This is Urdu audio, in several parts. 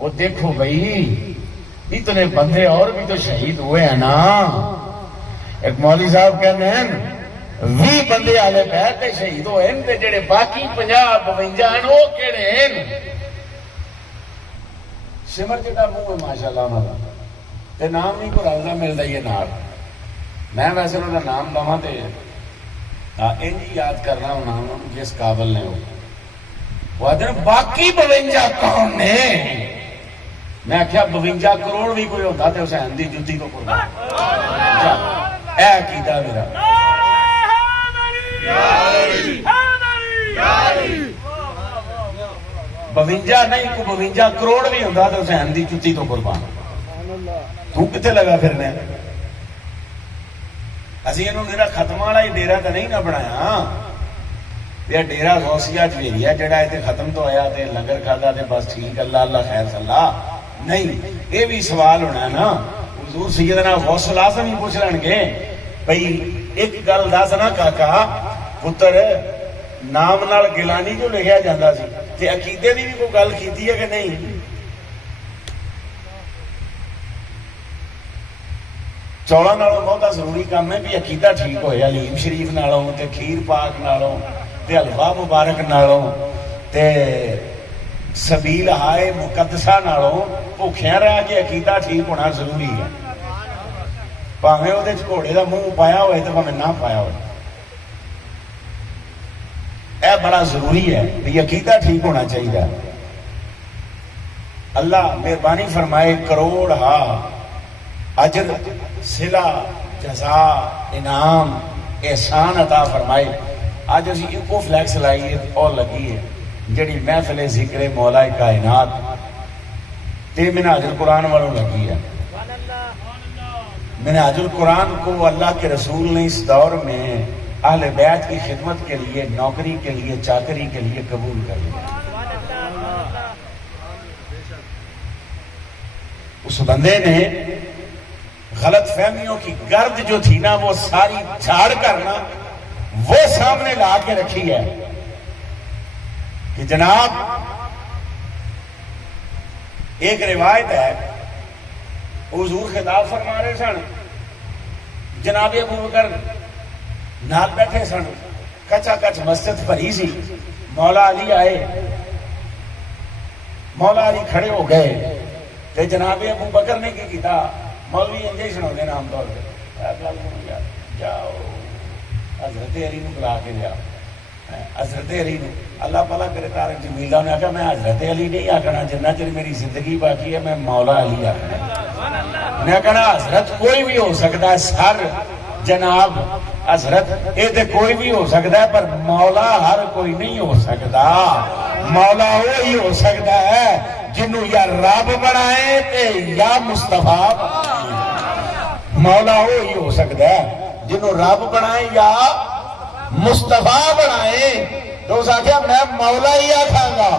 وہ دیکھو بھائی اتنے بندے اور بھی تو شہید ہوئے ہیں نا. ایک مولوی صاحب کہتے ہیں 20 بندے والے بیت شہید ہوئے ہیں، جڑے باقی 50-52 ہیں وہ کہڑے ہیں؟ سمر جہاں منہ ہے ماشاء اللہ انہوں کا تے نام نہیں کو رلتا ملتا ہی ہے نال. میں ویسے انہوں کا نام لوا تے انج یاد کرنا ہوں جس قابل نے وہ آدھے باقی 52 کون نے؟ میں آخیا 52 کروڑ بھی کوئی ہوتا تو حسین دی جتی کو قربان. اے عقیدہ میرا. 52 نہیں کو 52 کروڑ بھی ہوتا تو حسین دی جتی تو قربان. تو کتنے لگا پھرنے؟ اسی انہوں میرا ختم والا ہی ڈیرا تو نہیں نہ بنایا. یہ ڈیرا غوثیہ جویریہ جڑا ہے ختم تو آیا تے لنگر کھادا تے بس ٹھیک اللہ اللہ خیر صلاح نہیں. یہ بھی سوال ہونا ہے نا. حضور سیدنا غوث العظم ہی پوچھ لیں گے بھئی ایک گل دس نا کاکا پتر نام نال گیلانی جو لکھیا جاتا سی تے عقیدے دی بھی کوئی گل کیتی ہے کہ نہیں؟ چوڑا نالوں بہت ضروری کام ہے بھی عقیدہ ٹھیک ہوئے. علیم شریف نالوں تے کھیر پاک نالوں تے حلوا مبارک نالوں تے سبیل ہائے مقدسہ نالوں بھوکھیاں رہ کے عقیدہ ٹھیک ہونا ضروری ہے. بھاویں وہ گھوڑے کا منہ پایا ہوئے تو بھاویں نہ پایا ہوئے. اے بڑا ضروری ہے بھی عقیدہ ٹھیک ہونا چاہیے. اللہ مہربانی فرمائے کروڑ ہا اجر صلہ جزا انعام احسان عطا فرمائے. آج اسی ایکو فلیکس لائیے اور لگی ہے جڑی محفل ذکر مولا کائنات تے منہاج القرآن والوں لگی ہے. منہاج القرآن کو اللہ کے رسول نے اس دور میں اہل بیت کی خدمت کے لیے نوکری کے لیے چاکری کے لیے قبول کر لیا. اس بندے نے غلط فہمیوں کی گرد جو تھی نا وہ ساری جھاڑ کرنا وہ سامنے لا کے رکھی ہے کہ جناب ایک روایت ہے حضور خطاب فرما رہے سن جناب ابو بکر نال بیٹھے سن کچا کچ مسجد بھری سی. مولا علی آئے مولا علی کھڑے ہو گئے تے جناب ابو بکر نے کی کیتا مولوی انجے ہی سنا دینا عام طور پہ جاؤ حضرت علی نو بلا کے لیا. حضرت علی نو اللہ پالا کرے تارک جمیل نے آخیا میں حضرت علی نہیں آکھنا جنہ چر میری زندگی باقی ہے میں مولا علی آکھنا. میں کہنا حضرت کوئی بھی ہو سکتا ہے سر جناب حضرت یہ تو کوئی بھی ہو سکتا ہے پر مولا ہر کوئی نہیں ہو سکتا. مولا وہی ہو سکتا ہے جنہوں یا رب بنائے تے یا مصطفیٰ بنائے. مولا وہی ہو سکتا ہے جنہوں رب بنائے یا مصطفیٰ بنائے. تو اس آخیا میں مولا ہی آکھاں گا.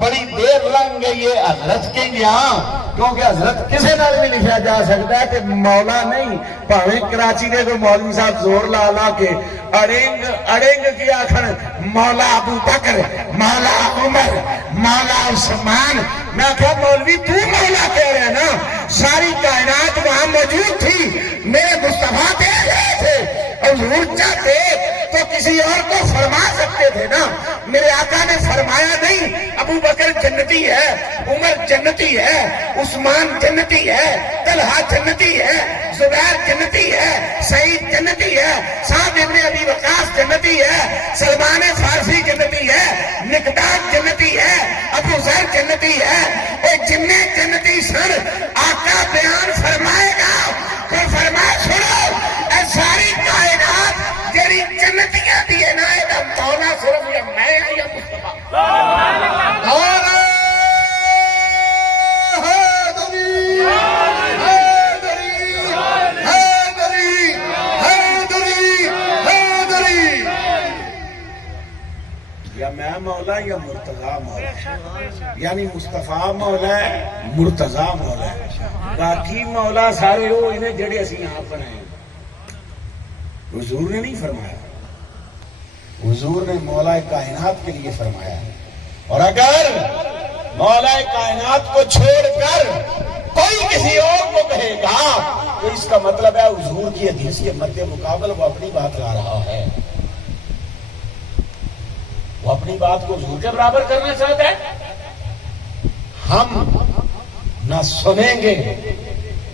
بڑی دیر لنگ گئی ہے حضرت کے یہاں کیونکہ حضرت کسی نال بھی لکھا جا سکتا ہے کہ مولا نہیں. پاویں کراچی کے کوئی مولوی صاحب زور لا لا کے اڑنگ کی آخر مولا ابو بکر مولا عمر مولا عثمان. میں آخیا مولوی تو مولا کہہ رہے ہیں نا ساری کائنات وہاں موجود تھی میرے مصطفیٰ دے گئے تھے. حضور چاہتے تو کسی اور کو فرما سکتے تھے نا. میرے آقا نے فرمایا نہیں ابو بکر جنتی ہے عمر جنتی ہے عثمان جنتی ہے طلحہ جنتی ہے زبیر جنتی ہے سعید جنتی ہے سعد ابن ابی وقاص جنتی ہے سلمان فارسی جنتی ہے مقداد جنتی ہے ابو ذر جنتی ہے. اے جننے جنتی سن آقا بیان فرمائے گا تو فرمائے سنو اے ساری کائنات جیری جنتیاں دی ہے نا اے مولا صرف یا میں یا مصطفیٰ. یا میں مولا یا مرتضی مولا یعنی مصطفیٰ مولا ہے مرتضی مولا ہے. باقی مولا سارے وہ انہیں جڑے اسی آپ بنائے. حضور نے نہیں فرمایا. حضور نے مولا کائنات کے لیے فرمایا. اور اگر مولا کائنات کو چھوڑ کر کوئی کسی اور کو کہے گا تو اس کا مطلب ہے حضور کی حدیث کے مد مقابل وہ اپنی بات لا رہا ہے، وہ اپنی بات کو حضور کے برابر کرنا چاہتا ہے۔ ہم نہ سنیں گے،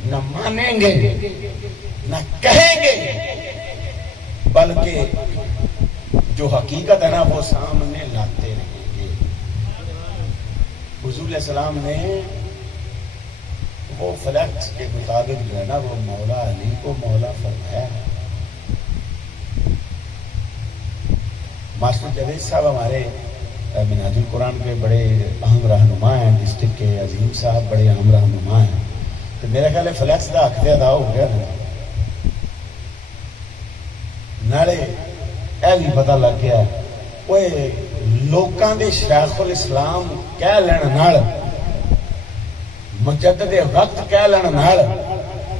نہ مانیں گے، نہ کہیں گے، بلکہ جو حقیقت ہے نا وہ سامنے لاتے رہیں گے۔ حضور علیہ السلام نے وہ فلیکس کے مطابق جو ہے نا وہ مولا علی کو مولا فرمایا۔ ماسٹر جاوید صاحب ہمارے منہاج القرآن کے بڑے اہم رہنما ہیں، ڈسٹرکٹ کے عظیم صاحب بڑے اہم رہنما ہیں، تو میرا خیال ہے فلیکس کا حق ادا ہو گیا نا، نالے اے بھی پتہ لگ گیا وہ لوکاں دے شیخ الاسلام کہہ لین نال، مجدد وقت کہہ لین نال،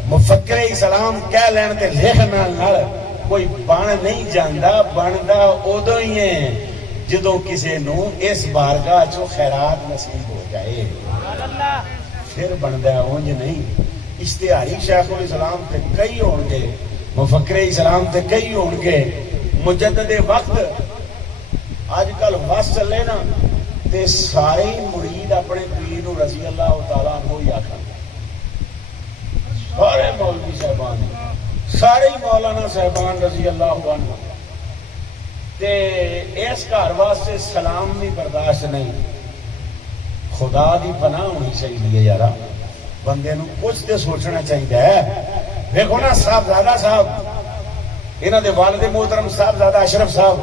مفکر اسلام کہہ لین تے لکھن نال کوئی بن نہیں جاندا، بندا ادو ہی ہے جدو کسی نو اس بارگاہ چو خیرات نصیب ہو جائے، پھر بندا اونج نہیں۔ اشتہاری شیخ الاسلام تے کئی ہون گے، مفکر اسلام تے کئی ہون گے، مجدد وقت اج کل وس چلے نا تے سارے ہی مرید اپنے پیر نو رضی اللہ تعالیٰ عنہ ہی آکھن، سارے مولوی صاحبان، سارے ہی مولانا صاحبان رضی اللہ عنہ، تے اس گھر واسطے سلام بھی برداشت نہیں۔ خدا دی پناہ ہونی چاہیے یارا، بندے نو کچھ تے سوچنا چاہیے۔ دیکھو نا صاحبزادہ صاحب، انہاں دے والد محترم صاحبزادہ اشرف صاحب،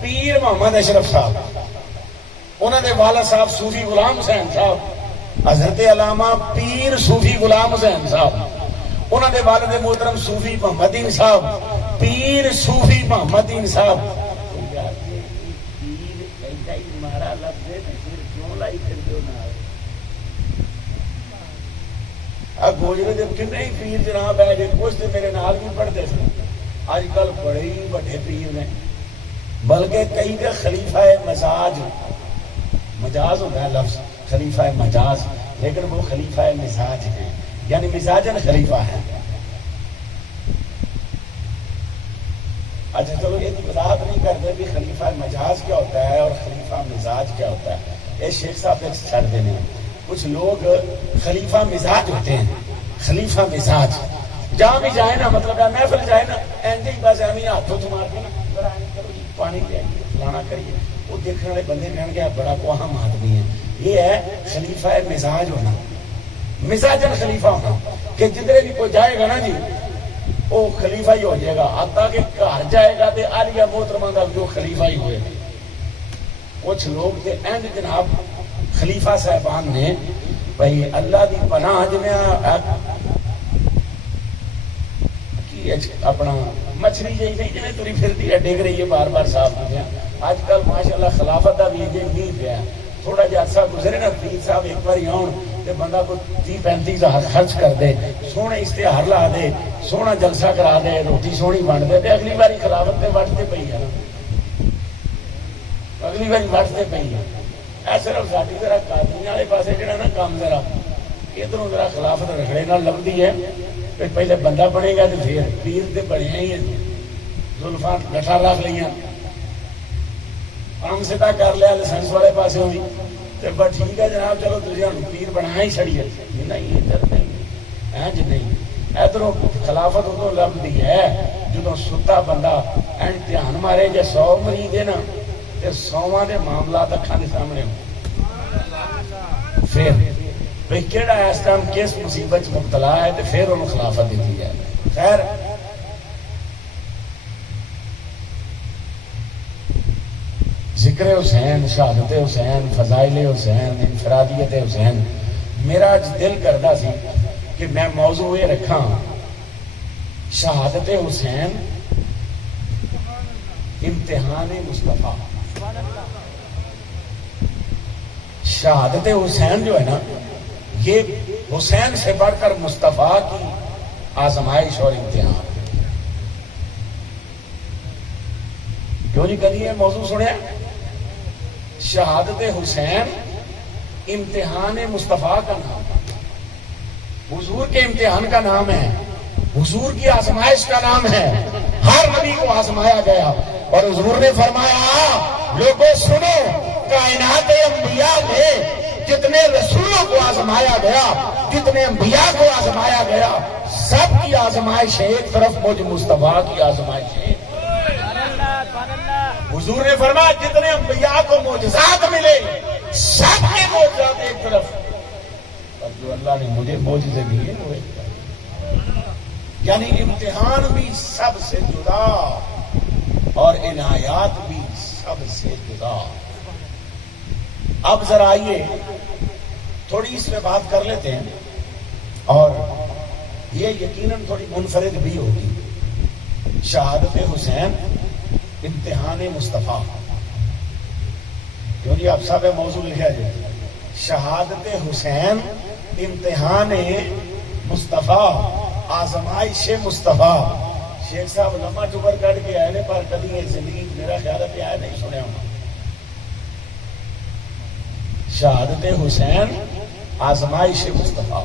پیر محمد اشرف صاحب، انہاں دے والد صاحب صوفی غلام حسین صاحب، حضرت علامہ پیر صوفی غلام حسین صاحب، انہاں دے والد محترم صوفی محمد دین صاحب، پیر صوفی محمد دین صاحب۔ گوجرے دن کنے ہی پیر جناب ہے جی، کچھ تو میرے نال بھی پڑھتے تھے، اج کل بڑے ہی بڑے پیر نے، بلکہ کئی کے خلیفہ مزاج، مجاز ہوتا ہے لفظ خلیفہ مجاز، لیکن وہ خلیفہ مزاج ہیں، یعنی مزاجن خلیفہ ہے۔ اچھا چلو یہ وضاحت نہیں کرتے بھی خلیفہ مجاز کیا ہوتا ہے اور خلیفہ مزاج کیا ہوتا ہے، یہ شیخ صاحب نے چھڑ دینے ہیں۔ کچھ لوگ خلیفہ مزاج ہوتے ہیں، خلیفہ مزاج جہاں بھی جائے نا، مطلب ہے محفل جائے نا اینجے ہی بس ایویں ہاتھوں سے مار کے نا پانی پہ آئیے فلانا کریے، وہ دیکھنے والے بندے کہیں گے بڑا کوہم آدمی ہے۔ یہ ہے خلیفہ مزاج ہونا، مزاجن خلیفہ ہونا کہ جدھر بھی کوئی جائے گا نا جی وہ خلیفہ ہی ہو جائے گا، حتیٰ کہ گھر جائے گا تو عالیہ محترمہ کا بھی وہ خلیفہ ہی ہوئے گا۔ کچھ لوگ تھے اینڈ جناب خلیفہ صاحبان نے بھائی اللہ دی پناہ جنہیں اپنا مچھلی جی نہیں جنہیں تری پھرتی ہے ڈگ رہی ہے بار بار صاف ہوتے ہیں۔ آج کل ماشاءاللہ خلافت کا بھی نہیں پیا، تھوڑا جہا عرصہ گزرے نا پیر صاحب ایک بار آن تو بندہ کو 30-35 ہزار خرچ کر دے، سونے اشتہار لا دے، سونا جلسہ کرا دے، روٹی سونی بن دے، اگلی باری خلافت پہ وٹتے پی ہے نا، اگلی باری وٹتے پی ہے۔ اے صرف ساری ذرا قادری والے پاسے جڑا نا کام ذرا ادھر ذرا خلافت رکھڑے نال لگتی ہے، پہلے بندہ بنے گا تو پھر پیر تے بنے ہی ہیں، زلفاں گٹھا رکھ لیاں، کام سیدھا کر لیا لائسنس والے پاسے ہوئی تو بس ٹھیک ہے جناب چلو تھی پیر بنا ہی چڑیے، نہیں ادھر نہیں اینج نہیں، ادھروں خلافت ادو لگتی ہے جدو ستا بندہ این دھیان مارے جے 100 مریض ہے نا تو 100 دے معاملات اکھاں دے سامنے ہو، پھر بھئی کیڑا اس ٹائم کس مصیبت مبتلا ہے تو پھر انہوں خلافت دیتی جائے۔ خیر ذکر حسین، شہادت حسین، فضائل حسین، انفرادیت حسین، میرا دل کردا سی کہ میں موضوع یہ رکھاں شہادت حسین امتحان مصطفیٰ۔ شہادت حسین جو ہے نا یہ حسین سے بڑھ کر مصطفیٰ کی آزمائش اور امتحان۔ کیوں جی کدی یہ موضوع سنیا؟ شہادت حسین امتحان مصطفیٰ کا نام ہے، حضور کے امتحان کا نام ہے، حضور کی آزمائش کا نام ہے۔ ہر نبی کو آزمایا گیا اور حضور نے فرمایا لوگوں سنو، کائنات انبیاء میں جتنے رسولوں کو آزمایا گیا، جتنے انبیاء کو آزمایا گیا، سب کی آزمائش ہے ایک طرف، مجھ مصطفیٰ کی آزمائش ہے۔ حضور نے فرمایا جتنے انبیاء کو معجزات ملے، سب کے معجزات ایک طرف، اور جو اللہ نے مجھے معجزے دیے وہ ایک طرف۔ یعنی امتحان بھی سب سے جدا اور عنایات بھی سب سے جدا۔ اب ذرا آئیے تھوڑی اس میں بات کر لیتے ہیں، اور یہ یقیناً تھوڑی منفرد بھی ہوگی۔ شہادت حسین امتحان مصطفیٰ، کیوں جی آپ سب موضوع لکھا جائے، شہادت حسین امتحان مصطفیٰ، آزمائش مصطفیٰ۔ شیخ صاحب لمحہ چبر کر کے آئے پر کبھی زندگی میرا خیال ہے آیا نہیں سنیا ہوں۔ شہادت حسین آزمائش مصطفیٰ،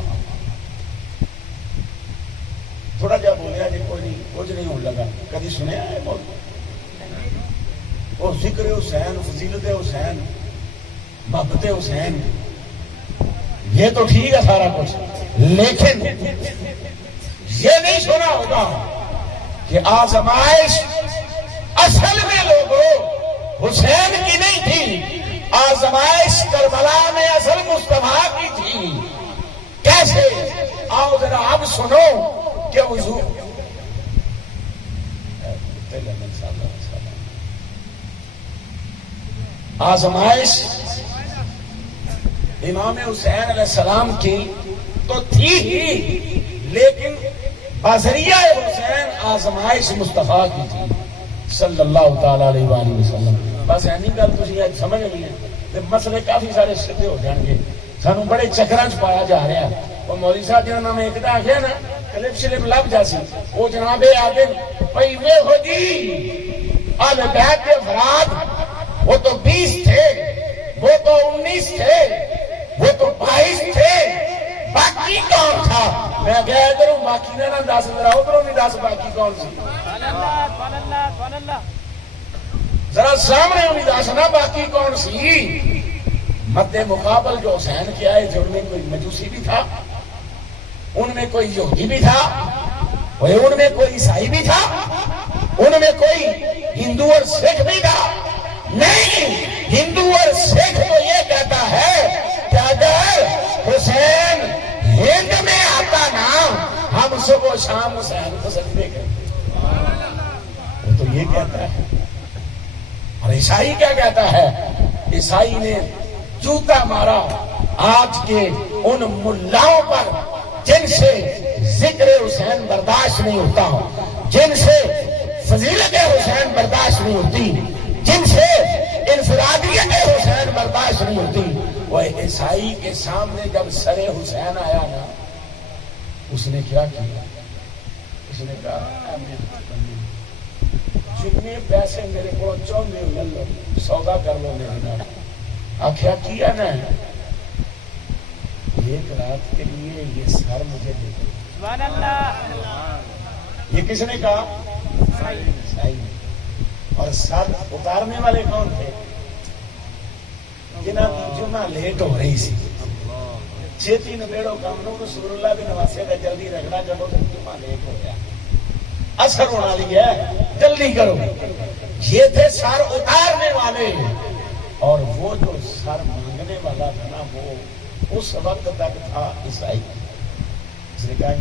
تھوڑا جا بولیا جی کوئی نہیں، کچھ نہیں ہونے لگا، کبھی سنیا ہے موضوع؟ وہ ذکر حسین، فضیلت حسین، محبت حسین، یہ تو ٹھیک ہے سارا کچھ، لیکن یہ نہیں سنا ہوگا کہ آزمائش اصل میں لوگوں حسین کی نہیں تھی، آزمائش کربلا میں اصل مصطفیٰ کی تھی۔ کیسے؟ آؤ ذرا اب سنو کہ حضور آزمائش امام حسین علیہ السلام کی تو تھی ہی، لیکن بذریعہ حسین آزمائش مصطفیٰ کی تھی صلی اللہ تعالی علیہ وآلہ وسلم۔ بس اینی گل تسی اج سمجھ لئی ہے، مسئلے کافی سارے سیدھے ہو جان گے، سانو بڑے چکراں چ پایا جا رہا ہے۔ وہ مولوی صاحب جنہاں نام ایک دا آخیا نا کلپ شلپ لب جاسی، وہ جناب آگے بھائی ویکھو جی اہل بیت کے افراد وہ تو 20 تھے، وہ تو 19 تھے، وہ تو 22 تھے، باقی کون تھا؟ میں گیا ادھروں باقی نہ دس، ذرا ادھروں بھی دس باقی کون سی، ذرا سامنے بھی دس نا باقی کون سی۔ مد مقابل جو حسین کے آئے جو ان میں کوئی مجوسی بھی تھا، ان میں کوئی یہودی بھی تھا، ان میں کوئی عیسائی بھی تھا، ان میں کوئی ہندو اور سکھ بھی تھا۔ نہیں، ہندو اور سکھ تو یہ کہتا ہے کہ اگر حسین ہند میں آتا نا ہم صبح و شام حسین کو سجدے کرتے، وہ تو یہ کہتا ہے۔ اور عیسائی کیا کہتا ہے؟ عیسائی نے جوتا مارا آج کے ان ملاؤں پر جن سے ذکر حسین برداشت نہیں ہوتا، جن سے فضیلت حسین برداشت نہیں ہوتی، جن سے انفرادیت حسین برداشت نہیں ہوتی۔ وہ عیسائی کے سامنے جب سر حسین آیا نا، اس نے کیا کیا؟ اس نے کہا جتنے پیسے میرے کو چاہتے ہو لے لو، سودا کر لو میرے نام۔ آخیا کیا نا ایک رات کے لیے یہ سر مجھے دے دو۔ سبحان اللہ۔ یہ کس نے کہا؟ عیسائی۔ اور سر اتارنے والے کون تھے؟ جنہاں کی جمعہ لیٹ ہو رہی سی، چھیتی نبیڑو کامنوں کو سور اللہ بھی نواسے کا جلدی رکھنا، جب جمعہ لیٹ ہو گیا، اثر ہونا لی ہے، جلدی کرو۔ یہ تھے سر اتارنے والے، اور وہ جو سر مانگنے والا تھا نا وہ اس وقت تک تھا عیسائی۔ اس نے کہا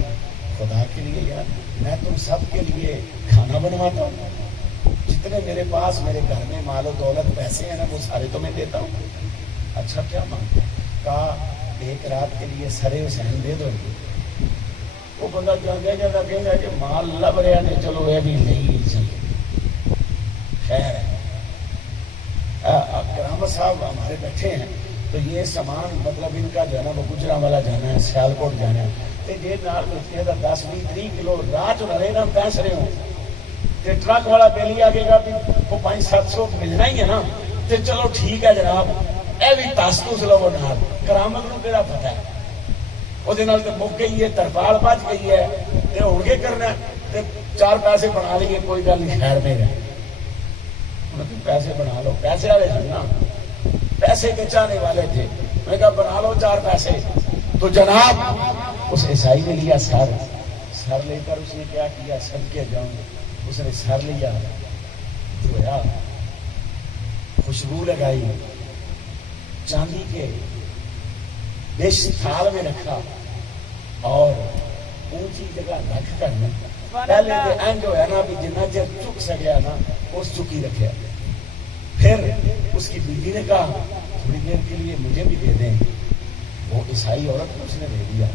خدا کے لیے یار میں تم سب کے لیے کھانا بنواتا ہوں، جتنے میرے پاس میرے گھر میں مال و دولت پیسے ہیں نا وہ سارے تو میں دیتا ہوں۔ اچھا کیا مانگتا؟ کہا ایک رات کے لیے سر حسین دے دو۔ وہ بندہ جانے جانا کہیں گا کہ مال لب رہے نے، چلو یہ بھی نہیں چلے، خیر ہے۔ کرامت صاحب ہمارے بیٹھے ہیں تو یہ سامان مطلب ان کا جو ہے نا وہ گجرانوالہ جانا ہے، سیالکوٹ جانا ہے، تو یہ نال ملتے 10-20-30 کلو رات رہے نا پیس رہے ہوں، تو ٹرک والا پہلی آگے گا بھی وہ 500-700 ملنا ہی ہے نا، تو چلو ٹھیک ہے جناب اے بھی تاسکوس لو نال کرامت نو کیڑا پتہ ہے وہ نال تے مک گئی ہے ترپال بچ گئی ہے تے ہن کے کرنا تے 4 پیسے بنا لیے کوئی گل نہیں خیر میں رہے پیسے بنا لو پیسے والے تھے نا پیسے کے چاہنے والے تھے میں کہا بنا لو 4 پیسے تو جناب اس عیسائی نے لیا سر لے کر اس نے کیا کیا صدقے جاؤں اس نے سر لیا دھویا خوشبو لگائی چاندی کے ڈش تھال میں رکھا اور اونچی جگہ رکھ کر پہلے تو اینج ہوا نا بھی جنہ چر چک سکیا نا اس چکی رکھا پھر اس کی بیوی نے کہا تھوڑی دیر کے لیے مجھے بھی دے دیں وہ عیسائی عورت کو اس نے دے دیا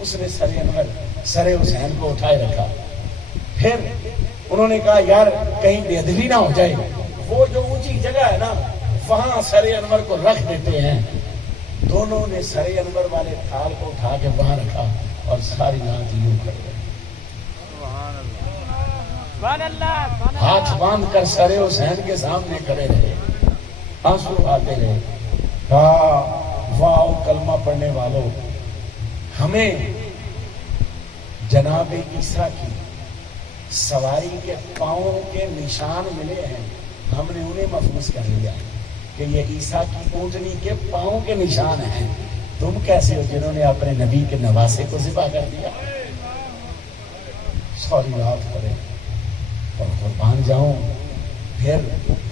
اس نے سر انور سر حسین کو اٹھائے رکھا پھر انہوں نے کہا یار کہیں بے ادبی نہ ہو جائے وہ جو اونچی جگہ ہے نا وہاں سر انور کو رکھ دیتے ہیں دونوں نے سر انور والے تھال کو اٹھا کے وہاں رکھا اور ساری رات یوں کر گئے ہاتھ باندھ کر سر حسین کے سامنے کھڑے رہے آنسو آتے رہے واہ کلمہ پڑھنے والوں ہمیں جناب عیسیٰ کی سواری کے پاؤں کے نشان ملے ہیں ہم نے انہیں محفوظ کر لیا کہ یہ عیسیٰ کی اونٹنی کے پاؤں کے نشان ہیں تم کیسے ہو جنہوں نے اپنے نبی کے نواسے کو ذبح کر دیا سوری رات کرے اور قربان جاؤں پھر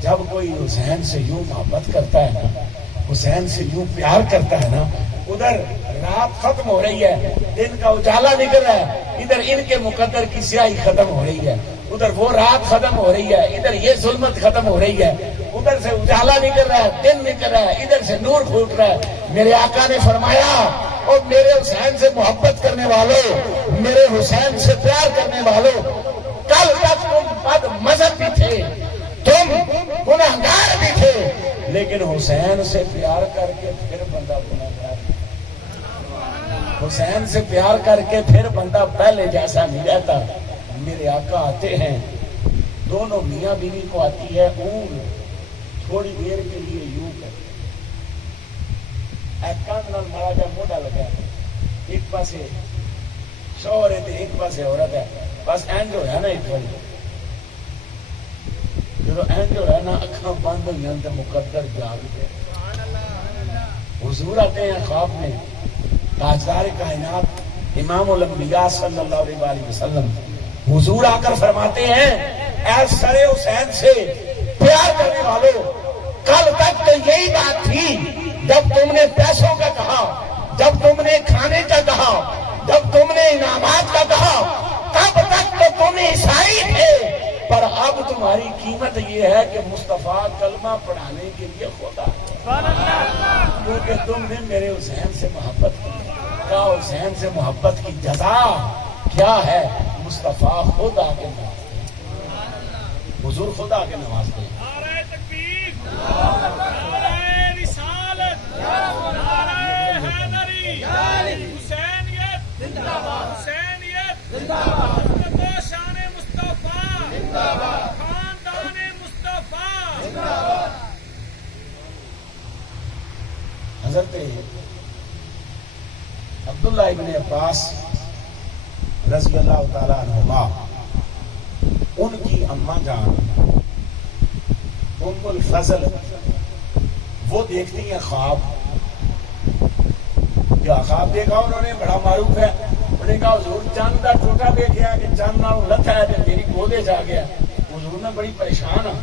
جب کوئی حسین سے یوں محبت کرتا ہے نا حسین سے یوں پیار کرتا ہے نا ادھر رات ختم ہو رہی ہے دن کا اجالا نکل رہا ہے ادھر ان کے مقدر کی سیاہی ختم ہو رہی ہے ادھر وہ رات ختم ہو رہی ہے ادھر یہ ظلمت ختم ہو رہی ہے ادھر سے اجالا نکل رہا ہے دن نکل رہا ہے ادھر سے نور پھوٹ رہا ہے میرے آقا نے فرمایا اور میرے حسین سے محبت کرنے والوں میرے حسین سے پیار کرنے والوں کل تک تم بد مذہب بھی تھے تم گناہگار بھی تھے لیکن حسین سے پیار کر کے پھر بندہ گناہگار حسین سے پیار کر کے پھر بندہ پہلے جیسا نہیں رہتا میرے آقا آتے ہیں دونوں میاں بیوی کو آتی ہے اونگ تھوڑی دیر کے لیے یوں کر کاند نال مارا جا موڈا لگا ایک پاسے شوہر ہے ایک پاسے عورت ہے بس اینج ہو رہا نا ایک بار جب اینج ہو رہا نا اکھاں بند ہوئی تو مقدر جاگ گئے حضور آتے ہیں خواب میں تاجدار کائنات امام الانبیاء صلی اللہ علیہ وسلم حضور آ کر فرماتے ہیں اے سر حسین سے پیار کرنے والوں کل تک تو یہی بات تھی جب تم نے پیسوں کا کہا جب تم نے کھانے کا کہا جب تم نے انعامات کا کہا تب تک تو تم عیسائی تھے پر اب تمہاری قیمت یہ ہے کہ مصطفیٰ کلمہ پڑھانے کے لیے خدا کیونکہ تم نے میرے حسین سے محبت کی کہا حسین سے محبت کی جزا کیا ہے مصطفیٰ خود آ کے نوازتے ہیں حضور خود آ کے نوازتے ہیں نعرہ تکبیر نعرہ رسالت نعرہ حیدری حسینیت زندہ باد حسینیت زندہ باد شان مصطفیٰ زندہ باد خاندان مصطفیٰ زندہ باد حضرت عبداللہ ابن عباس رضی اللہ تعالیٰ عنہما ان کی اماں جان ام الفضل وہ دیکھتی ہیں خواب کیا خواب دیکھا انہوں نے بڑا معروف ہے انہوں نے کہا حضور چاند کا ٹوٹا دیکھا کہ چاند نہ لتھا ہے تو میری گودے جا گیا حضور میں بڑی پریشان ہوں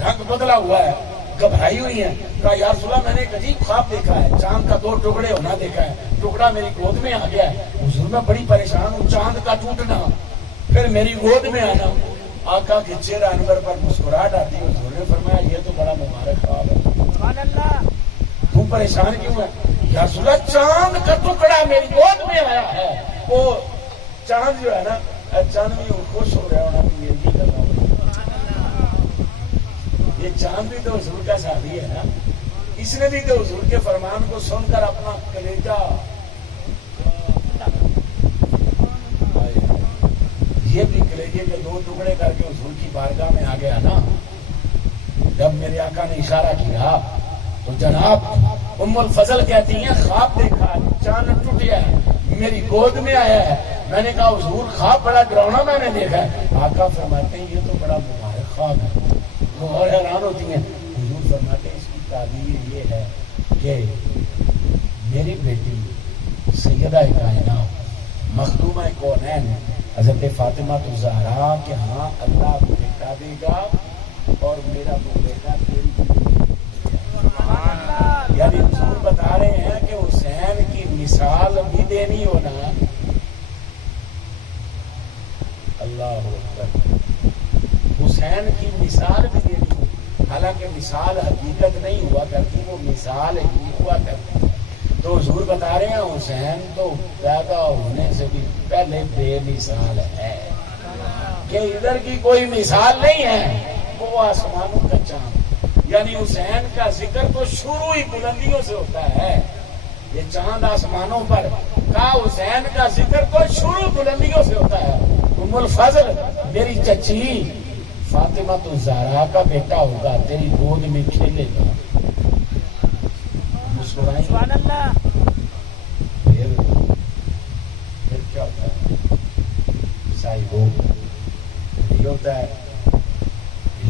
رنگ بدلا ہوا ہے گھبرائی ہوئی ہیں کہا یا رسول اللہ میں نے ایک عجیب خواب دیکھا ہے چاند کا 2 ٹکڑے ہونا دیکھا ہے ٹکڑا میری گود میں آ گیا ہے حضور میں بڑی پریشان ہوں چاند کا ٹوٹنا پھر میری گود میں آنا آقا کے چہرہ انور پر مسکراہٹ آتی ہے حضور نے فرمایا یہ تو بڑا مبارک خواب ہے سبحان اللہ تو پریشان کیوں ہے یا رسول اللہ چاند کا ٹکڑا میری گود میں آیا ہے وہ چاند جو ہے نا چاند بھی خوش ہو رہا ہونا کہ یہ کرنا یہ چاند بھی تو حضور کا صحابی ہے نا اس نے بھی تو حضور کے فرمان کو سن کر اپنا کلیجہ یہ بھی کلیجے کے 2 ٹکڑے کر کے حضور کی بارگاہ میں آ گیا نا جب میرے آقا نے اشارہ کیا تو جناب ام الفضل کہتی ہیں خواب دیکھا، چاند ٹوٹ گیا، میری گود میں آیا ہے. میں نے کہا حضور خواب بڑا ڈراؤنا میں نے دیکھا ہے. آقا فرماتے ہیں یہ تو بڑا مبارک خواب ہے. وہ اور حیران ہوتی ہیں. حضور فرماتے ہیں اس کی تعبیر یہ ہے کہ میری بیٹی سیدہ کائنات مخدومہ کونین حضرت فاطمہ الزہرا کہ ہاں اللہ کو بیٹا دے گا اور میرا وہ بیٹا تیری. یعنی حضور بتا رہے ہیں کہ حسین کی مثال بھی دینی ہونا. اللہ اکبر. حسین کی مثال بھی دینی ہو، حالانکہ مثال حقیقت نہیں ہوا کرتی، وہ مثال ہی ہوا کرتی. تو حضور بتا رہے ہیں حسین تو پیدا ہونے سے بھی پہلے بے مثال ہے کہ ادھر کی کوئی مثال نہیں ہے. وہ آسمانوں کا چاند، یعنی حسین کا ذکر تو شروع ہی بلندیوں سے ہوتا ہے. یہ چاند آسمانوں پر کا حسین کا ذکر تو شروع بلندیوں سے ہوتا ہے. ام الفضل میری چچی فاطمہ الزہرا کا بیٹا ہوگا، تیری گود میں کھیلے گا. مسکرائیں. سبحان اللہ. پھر کیا ہوتا ہے صاحب؟ یہی ہوتا ہے،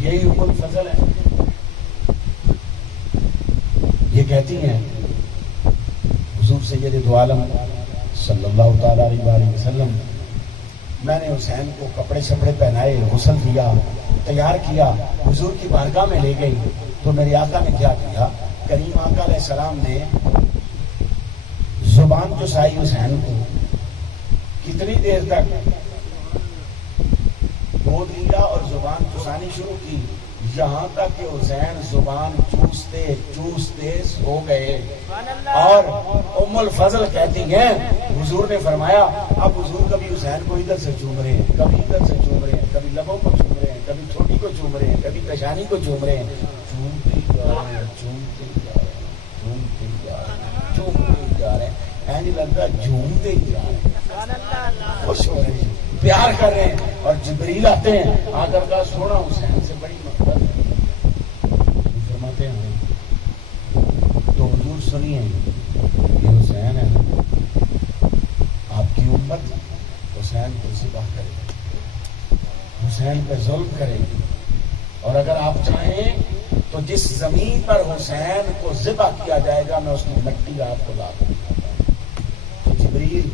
یہی ام الفضل ہے. یہ کہتی ہیں حضور سید دو عالم صلی اللہ تعالی علیہ وسلم میں نے حسین کو کپڑے شپڑے پہنائے، غسل دیا، تیار کیا، حضور کی بارگاہ میں لے گئی. تو میرے آقا نے کیا کیا؟ کریم آقا علیہ السلام نے زبان چسائی حسین کو. کتنی دیر تک؟ گود لیا اور زبان چسانی شروع کی، یہاں تک کہ حسین زبان چوستے چوستے سو گئے. اور ام الفضل کہتی ہیں حضور نے فرمایا اب حضور کبھی حسین کو ادھر سے چوم رہے ہیں، کبھی ادھر سے چوم رہے ہیں، کبھی لبوں کو چوم رہے ہیں، کبھی ٹھوٹی کو چوم رہے ہیں، کبھی پیشانی کو چوم رہے ہیں. چومتے جا رہے ہیں، چومتے جا رہے ہیں، چومتے جا رہے ہیں، چومتے جا رہے ہیں. نہیں لگتا جھومتے ہی جا رہے ہیں، خوش ہو رہے ہیں، پیار کر رہے ہیں. اور جبریل آتے ہیں، آ کر کا سونا حسین سے بڑی محبت ہے. فرماتے ہیں تو حضور سنیے یہ حسین ہے نا، آپ کی امت حسین کو ذبح کرے گی، حسین پہ ظلم کرے گی. اور اگر آپ چاہیں تو جس زمین پر حسین کو ذبح کیا جائے گا میں اس کی مٹی آپ کو لا دوں گا. تو جبریل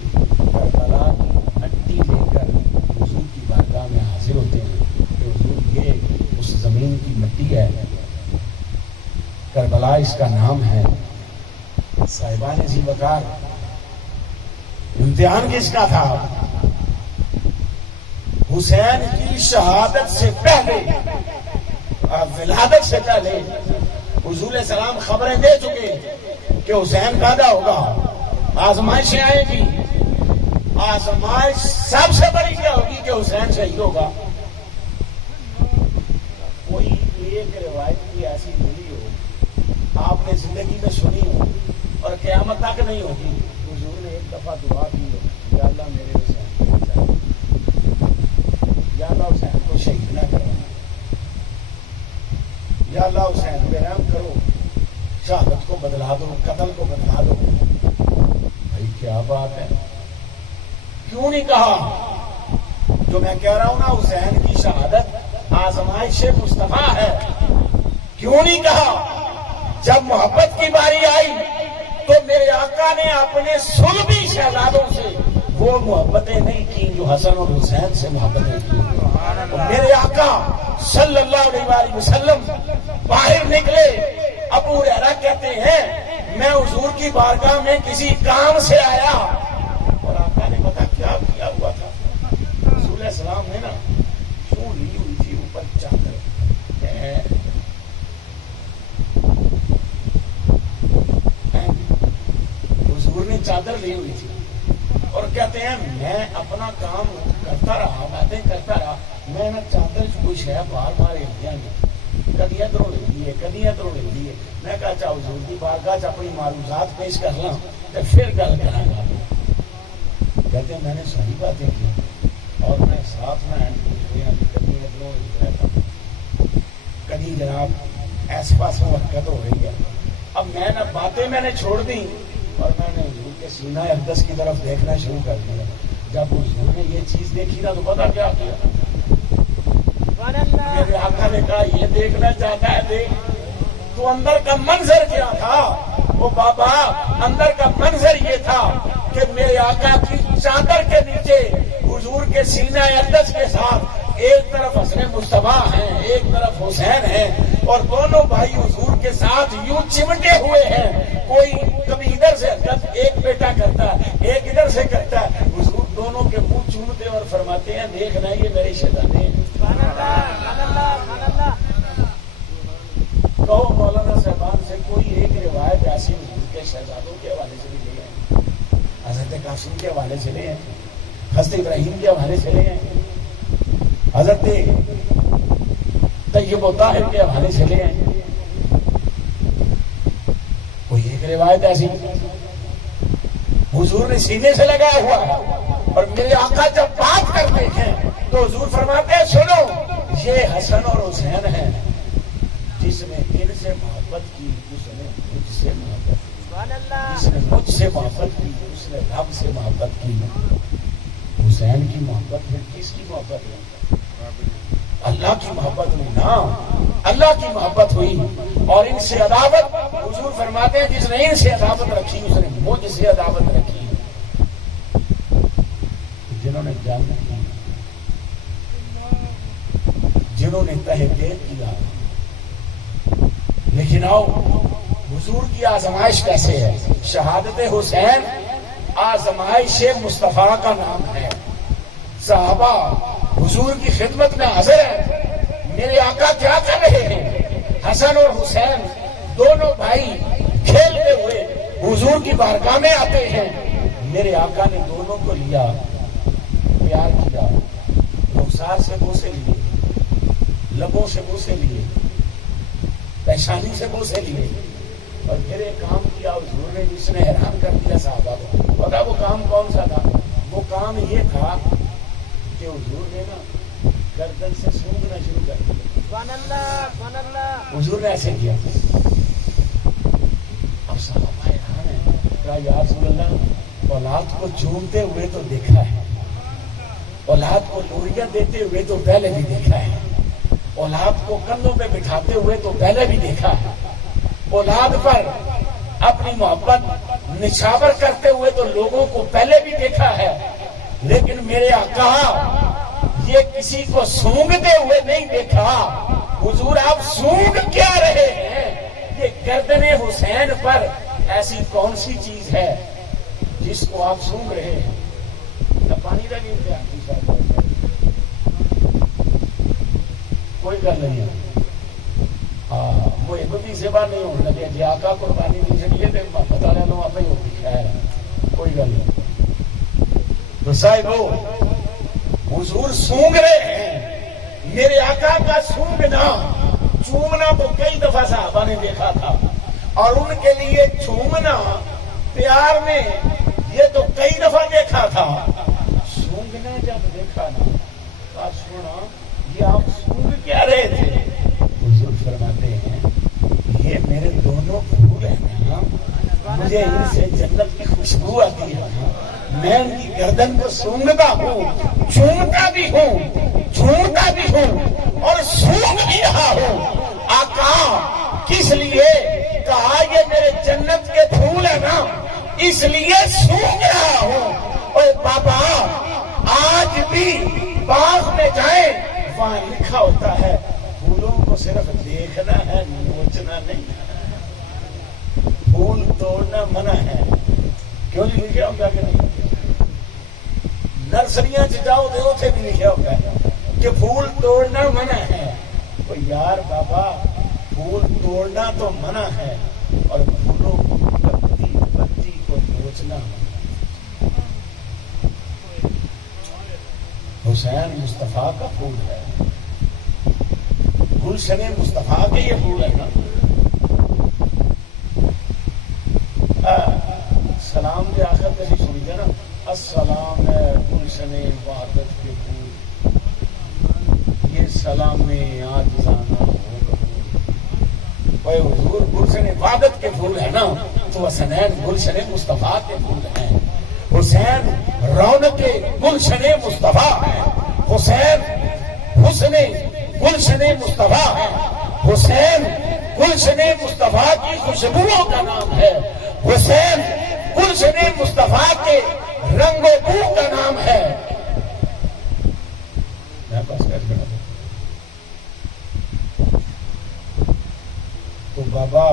کربلا کی مٹی لے کر حضور کی بارگاہ میں حاضر ہوتے ہیں کہ حضور یہ اس زمین کی مٹی ہے، کربلا اس کا نام ہے. صاحبان ذی وقار امتحان کس کا تھا؟ حسین کی شہادت سے پہلے، ولادت سے پہلے حضور علیہ السلام خبریں دے چکے کہ حسین پیدا ہوگا، آزمائشیں آئیں گی. آزمائش سب سے بڑی کیا ہوگی کہ حسین شہید ہوگا. کوئی ایک روایت بھی ایسی ملی ہو آپ نے زندگی میں سنی ہو اور قیامت تک نہیں ہوگی. حضور نے ایک دفعہ دعا کی ہو، یا اللہ میرے حسین کو بچا، یا اللہ حسین کو شہید نہ کرو، یا اللہ حسین پہ رحم کرو، شہادت کو بدلا دو، قتل کو بدلا دو. بھائی کیا بات ہے، کیوں نہیں کہا؟ جو میں کہہ رہا ہوں نا حسین کی شہادت آزمائش مصطفیٰ ہے. کیوں نہیں کہا؟ جب محبت کی باری آئی تو میرے آقا نے اپنے صلبی شہزادوں سے وہ محبتیں نہیں کی جو حسن اور حسین سے محبتیں کی. میرے آقا صلی اللہ علیہ وآلہ وسلم باہر نکلے. ابو ہریرہ کہتے ہیں میں حضور کی بارگاہ میں کسی کام سے آیا اور آقا نے پتا کیا کیا ہوا تھا. رسول اللہ السلام نے نا کیوں لی ہوئی تھی اوپر چادر، حضور نے چادر لی ہوئی تھی اور کہتے ہیں میں اپنا کام کرتا رہا، باتیں کرتا رہا. میں نہ چادر کچھ ہے بار بار ہلدیاں گئی، کدی ادھروں لے لیے کدی ادھروں لے لیے. میں کہا چاہو حضور کی بارگاہ اپنی معروضات پیش کر لوں تو پھر گل کرا گا. کہتے ہیں میں نے ساری باتیں کی اور میں ساتھ میں کدی ادھروں رہتا ہوں، کدی جناب ایس پاسوں حرکت ہو رہی ہے. اب میں نے باتیں میں نے چھوڑ دی اور میں نے حضور کے سینہ اقدس کی طرف دیکھنا شروع کر دیا. جب حضور نے یہ چیز دیکھی نا تو پتا کیا کیا؟ میرے آقا نے کہا یہ دیکھنا چاہتا ہے دیکھ. تو اندر کا منظر کیا تھا وہ بابا؟ اندر کا منظر یہ تھا کہ میرے آقا کی چادر کے نیچے حضور کے سینہ اقدس کے ساتھ ایک طرف حسن مصطفیٰ ہیں ایک طرف حسین ہیں اور دونوں بھائی حضور کے ساتھ یوں چمٹے ہوئے ہیں. کوئی کبھی ادھر سے ایک بیٹا کرتا ہے ایک ادھر سے کرتا ہے. حضور دونوں کے منہ چومتے اور فرماتے ہیں دیکھنا یہ میرے شہزادے ہیں. کہو مولانا صاحبان سے کوئی ایک روایت ایسی حضور کے شہزادوں کے حوالے سے بھی لے ہیں, حضرت قاسم کے حوالے سے لے ہیں, حضرت ابراہیم کے حوالے سے لے ہیں, حضرت طیب و طاہر کے حوالے سے لے ہیں. کوئی ایک روایت ایسی حضور نے سینے سے لگایا ہوا ہے. اور میرے آقا جب بات کرتے ہیں تو حضور فرماتے ہیں سنو یہ حسن اور حسین ہیں, جس نے ان سے محبت کی اس نے مجھ سے محبت کی, جس نے مجھ سے محبت کی اس نے رب سے محبت کی. حسین کی محبت ہے, کس کی محبت ہے؟ اللہ کی محبت ہوئی نا, اللہ کی محبت ہوئی. اور ان سے عداوت حضور فرماتے ہیں جس نے ان سے عداوت رکھی اس نے مجھ سے عداوت رکھی. جنہوں نے جنگ کی, جنہوں نے تحقیق کیا. لیکن آؤ حضور کی آزمائش کیسے ہے؟ شہادت حسین آزمائش مصطفیٰ کا نام ہے. صحابہ حضور کی خدمت میں حاضر ہیں. میرے آقا کیا کر رہے ہیں؟ حسن اور حسین دونوں بھائی کھیلتے ہوئے حضور کی بارگاہ میں آتے ہیں. میرے آقا نے دونوں کو لیا, پیار کیا, رخسار سے بوسے لیے, لبوں سے بوسے لیے, پیشانی سے بوسے لیے, اور پھر ایک کام کیا حضور نے جس نے حیران کر دیا صحابہ کو. پتا وہ کام کون سا تھا؟ وہ کام یہ تھا کہ حضور نے نا گردن سے سونگنا شروع کر دیا. حضور نے ایسے کیا. اب صحابہ حیران ہیں, کہا یا رسول اللہ اولاد کو چومتے ہوئے تو دیکھا ہے, اولاد کو لوریاں دیتے ہوئے تو پہلے بھی دیکھا ہے, اولاد کو کندھوں پہ بٹھاتے ہوئے تو پہلے بھی دیکھا ہے, اولاد پر اپنی محبت نچھاور کرتے ہوئے تو لوگوں کو پہلے بھی دیکھا ہے. لیکن میرے آقا یہ کسی کو سونگتے ہوئے نہیں دیکھا. حضور آپ سونگ کیا رہے ہیں؟ یہ گردن حسین پر ایسی کون سی چیز ہے جس کو آپ سونگ رہے ہیں؟ پانی کا نہیں دیا کوئی گل نہیں ہے. محبت سے بات نہیں ہونے لگے جی آقا قربانی نہیں چلیے تو پتا لے لو آپ ہی ہوگی. خیر کوئی گل نہیں. تو صاحب حضور سونگ رہے ہیں. میرے آقا کا سونگنا چومنا تو کئی دفعہ صحابہ نے دیکھا تھا, اور ان کے لیے چومنا پیار میں یہ تو کئی دفعہ دیکھا تھا. سونگنا جب دیکھا نا تو سنا یہ آپ سونگ کیا رہے تھے؟ حضور فرماتے ہیں یہ میرے دونوں پھول ہیں نا, مجھے ان سے جنت کی خوشبو آتی ہے, میں ان کی گردن کو سونگتا ہوں, چومتا بھی ہوں, چھوڑتا بھی ہوں اور سونگ بھی رہا ہوں. آقا کس لیے؟ کہا یہ میرے جنت کے پھول ہیں نا اس لیے سونگ رہا ہوں. اور بابا آج بھی باغ میں جائیں وہاں لکھا ہوتا ہے پھولوں کو صرف دیکھنا ہے, نوچنا نہیں. پھول توڑنا منع ہے. کیوں نہیں لکھا ہوگا کہ نہیں؟ نرسریاں جاؤ دے اتنے بھی لکھا ہوگا کہ پھول توڑنا منع ہے. تو یار بابا پھول توڑنا تو منع ہے اور پھولوں کی پتی پتی کو نوچنا منع. حسین مصطفیٰ کا پھول ہے, گلشن مصطفیٰ کے یہ پھول ہے نا. سلام کے آخر کسی سنیے نا, السلام ہے گلشن وحدت کے پھول, یہ سلام میں آج جانا ہو. وہ حضور گلشن عبادت کے پھول ہے نا، تو حسنین گلشن مصطفیٰ کے پھول ہیں. حسین رونق گلشن مصطفیٰ ہے. حسین حسن گلشن مصطفیٰ ہے. حسین گلشن مصطفیٰ کی خوشبوؤں کا نام ہے. حسین گلشن مصطفیٰ کے رنگ و بو کا نام ہے. تو بابا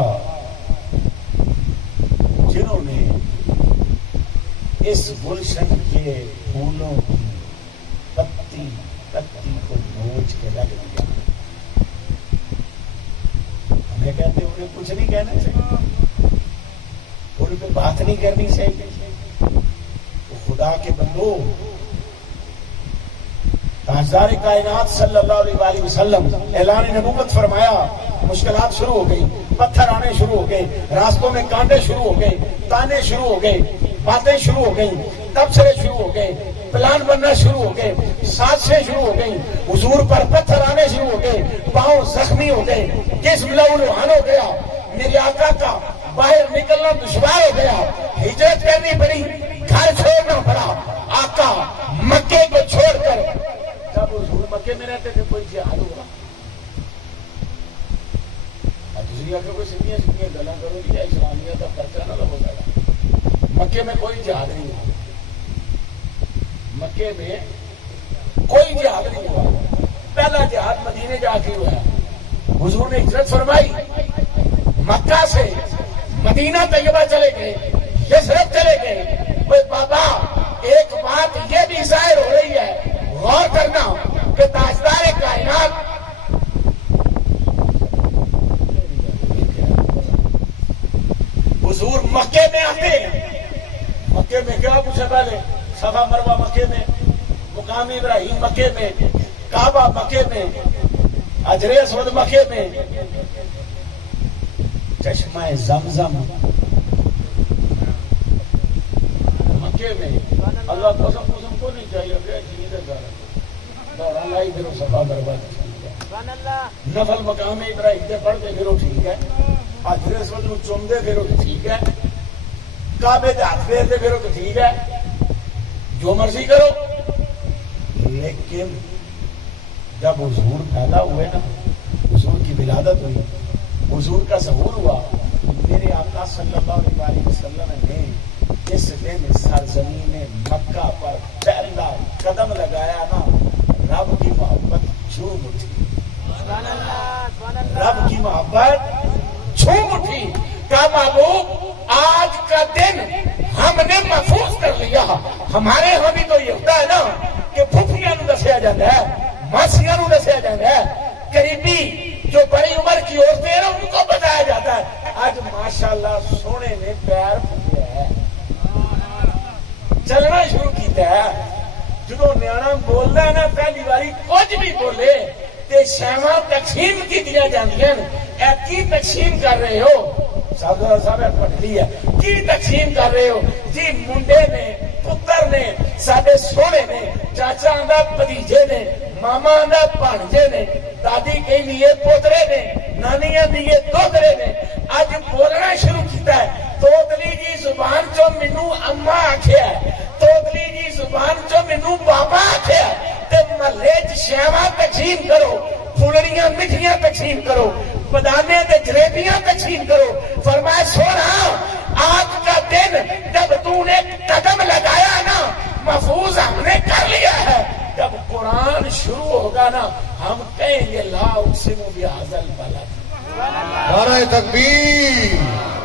جنہوں نے اس گلشن کے پھولوں کی پتی پتی کو نوچ کے رکھ دیا، ہمیں کہتے انہیں کچھ نہیں کہنا چاہیے، ان پہ بات نہیں کرنی چاہیے. خدا کے بندو، تاجدار کائنات صلی اللہ علیہ وآلہ وسلم اعلان نبوت فرمایا، مشکلات شروع ہو گئی، پتھر آنے شروع ہو گئے، راستوں میں کانٹے شروع ہو گئے، تانے شروع ہو گئے، باتیں شروع ہو گئی، تبصرے شروع ہو گئے، پلان بننا شروع ہو گئے، سازشیں شروع ہو گئی، حضور پر پتھر آنے شروع ہو گئے، پاؤں زخمی ہو گئے، جسم لہولہان ہو گیا، میرے آقا کا باہر نکلنا دشوار ہو گیا، ہجرت کرنی پڑی، گھر چھوڑنا پڑا. آقا مکے کو چھوڑ کر، جب حضور مکے میں رہتے تھے کوئی جہاد ہوگا؟ دوسری آگے کوئی سنگیاں گلا کرو گی یا اسلامیہ کا پرچہ نہ لگو گا. مکے میں کوئی جہاد نہیں ہوا، مکے میں کوئی جہاد نہیں ہوا. پہلا جہاد مدینے جا کے ہوا. حضور نے ہجرت فرمائی، مکہ سے مدینہ طیبہ چلے گئے، یثرب چلے گئے. بابا ایک بات یہ بھی ظاہر ہو رہی ہے، غور کرنا کہ تاجدار کائنات حضور مکے میں آتے ہیں. مکے میں کیا پوچھا پہلے؟ صفا مروہ مکے میں، مقام ابراہیم مکے میں، کعبہ مکے میں، حجر اسود مکے میں، چشمہ زمزم مکے میں. اللہ قسم کو نہیں چاہیے دوڑا لائی پھر صفا مروہ نفل مقام ابراہیم سے پڑھتے پھر ٹھیک ہے، حجر اسود کو چومدے پھر ٹھیک ہے، کعبے سے ہاتھ پھیرتے پھر تو ٹھیک ہے، جو مرضی کرو. لیکن جب حضور پیدا ہوئے نا، حضور کی ولادت ہوئی، حضور کا ظہور ہوا، میرے آقا صلی اللہ علیہ وسلم نے جس دن سرزمین مکہ پر پہلا قدم لگایا نا، رب کی محبت جھوم اٹھی. رب کی محبت جھوم اٹھی. کیا محبوب آج کا دن ہم نے محفوظ کر لیا. ہمارے ہاں بھی تو یہ ہوتا ہے نا کہ پھپھیاں نو دسیا جاتا ہے، ماسیاں نو دسیا جاتا ہے، قریبی جو بڑی عمر کی عورتیں ہیں ان کو بتایا جاتا ہے. آج ماشاءاللہ سونے نے پیر پھولیا ہے، چلنا شروع کیتا ہے. جدو نیانا بولنا ہے نا، پہلی باری کچھ بھی بولے تے شیواں تقسیم کی دیا جاندیاں. اے کی تقسیم کر رہے ہو؟ صاحب پڑھ لی ہے. کی تقسیم کر رہے ہو جی؟ منڈے نے، پتر نے، ساڈے سونے نے، چاچا آندا بھتیجے نے، ماما آندا بھانجے نے، دادی کہیں لیے پوترے نے، نانیاں دیے دوترے نے. اج بولنا شروع کیتا ہے. توتلی جی زبان چو مینوں اما آکھیا ہے، توتلی جی زبان چو مینوں بابا آکھیا ہے. تے محلے چ شیواں تقسیم کرو، پھلڑیاں مٹھیاں تقسیم کرو، بادامے تے جلیبیاں تقسیم کرو. فرمایا سونا آج کا دن جب تو نے قدم لگایا نا، محفوظ ہم نے کر لیا ہے. جب قرآن شروع ہوگا نا، ہم کہیں گے لا اقسم بہذا البلد. نعرہ تکبیر،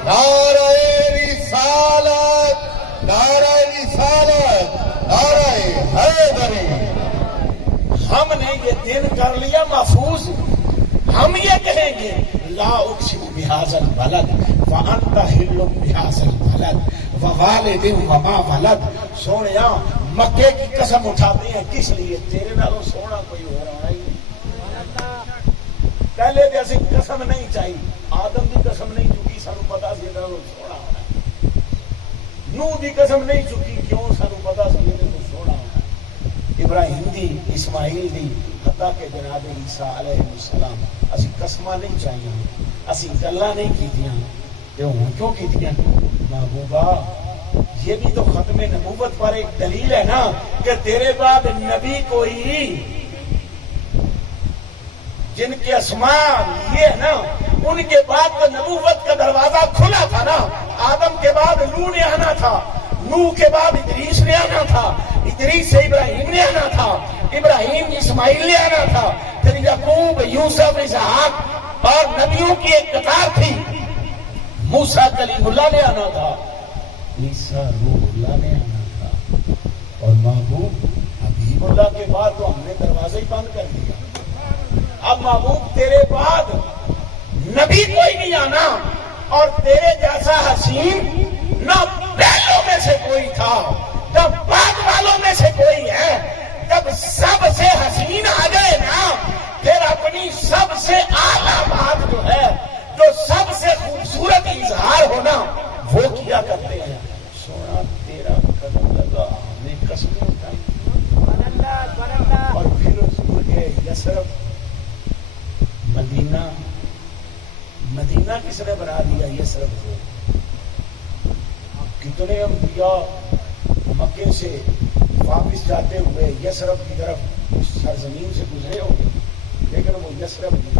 نعرہ رسالت، نعرہ رسالت، نعرہ حیدری. ہم نے یہ دن کر لیا محفوظ. ہم یہ کہیں گے لا اقسم بہذا البلد وانت حل بہذا البلد ووالد وما ولد. سونیا مکے کی قسم اٹھاتے ہیں کس لیے؟ تیرے نالوں سونا کوئی ہو رہا ہی نہیں. پہلے جیسی قسم نہیں چاہیے. آدم کی قسم نہیں چکی، سانو پتا سی نالوں سونا ہونا ہے. نوح کی قسم نہیں چکی، کیوں؟ سانو پتا سی نالوں سونا ہونا ہے. ابراہیم دی، اسماعیل دی، حتیٰ کہ جناب عیسیٰ علیہ السلام. اسی قسمہ نہیں چاہیے. اسی گلاں نہیں کیتیاں تے ہن کیوں کیتیاں؟ محبوبہ یہ بھی تو ختم نبوت پر ایک دلیل ہے نا کہ تیرے بعد نبی کوئی جن کے اسماء یہ ہے نا ان کے بعد تو نبوت کا دروازہ کھلا تھا نا. آدم کے بعد نوح نے آنا تھا, نوح کے بعد ادریس نے آنا تھا, ادریس سے ابراہیم نے آنا تھا, ابراہیم اسماعیل نے آنا تھا, پھر یعقوب یوسف اسحاق اور نبیوں کی ایک قطار تھی. موسیٰ کلیم اللہ نے آنا تھا, عیسیٰ روح اللہ نے آنا تھا, اور محبوب حبیب اللہ کے بعد تو ہم نے دروازہ ہی بند کر دیا. اب محبوب تیرے بعد نبی کوئی نہیں آنا, اور تیرے جیسا حسین نہ پہلوں میں سے کوئی تھا نہ بعد والوں میں سے کوئی ہے. جب سب سے حسین آ گئے نا پھر اپنی سب سے اعلیٰ بات جو ہے, جو سب سے خوبصورت اظہار ہونا وہ کیا کرتے ہیں. سونا تیرا قدم لگا ہم نے قسمیں اٹھائی, اور پھر حضور کے یثرب مدینہ, مدینہ کس نے بنا دیا یثرب کو؟ کتنے انبیاء مکے سے واپس جاتے ہوئے یثرب کی طرف اس سرزمین سے گزرے ہوں گے, لیکن وہ یثرب نہیں,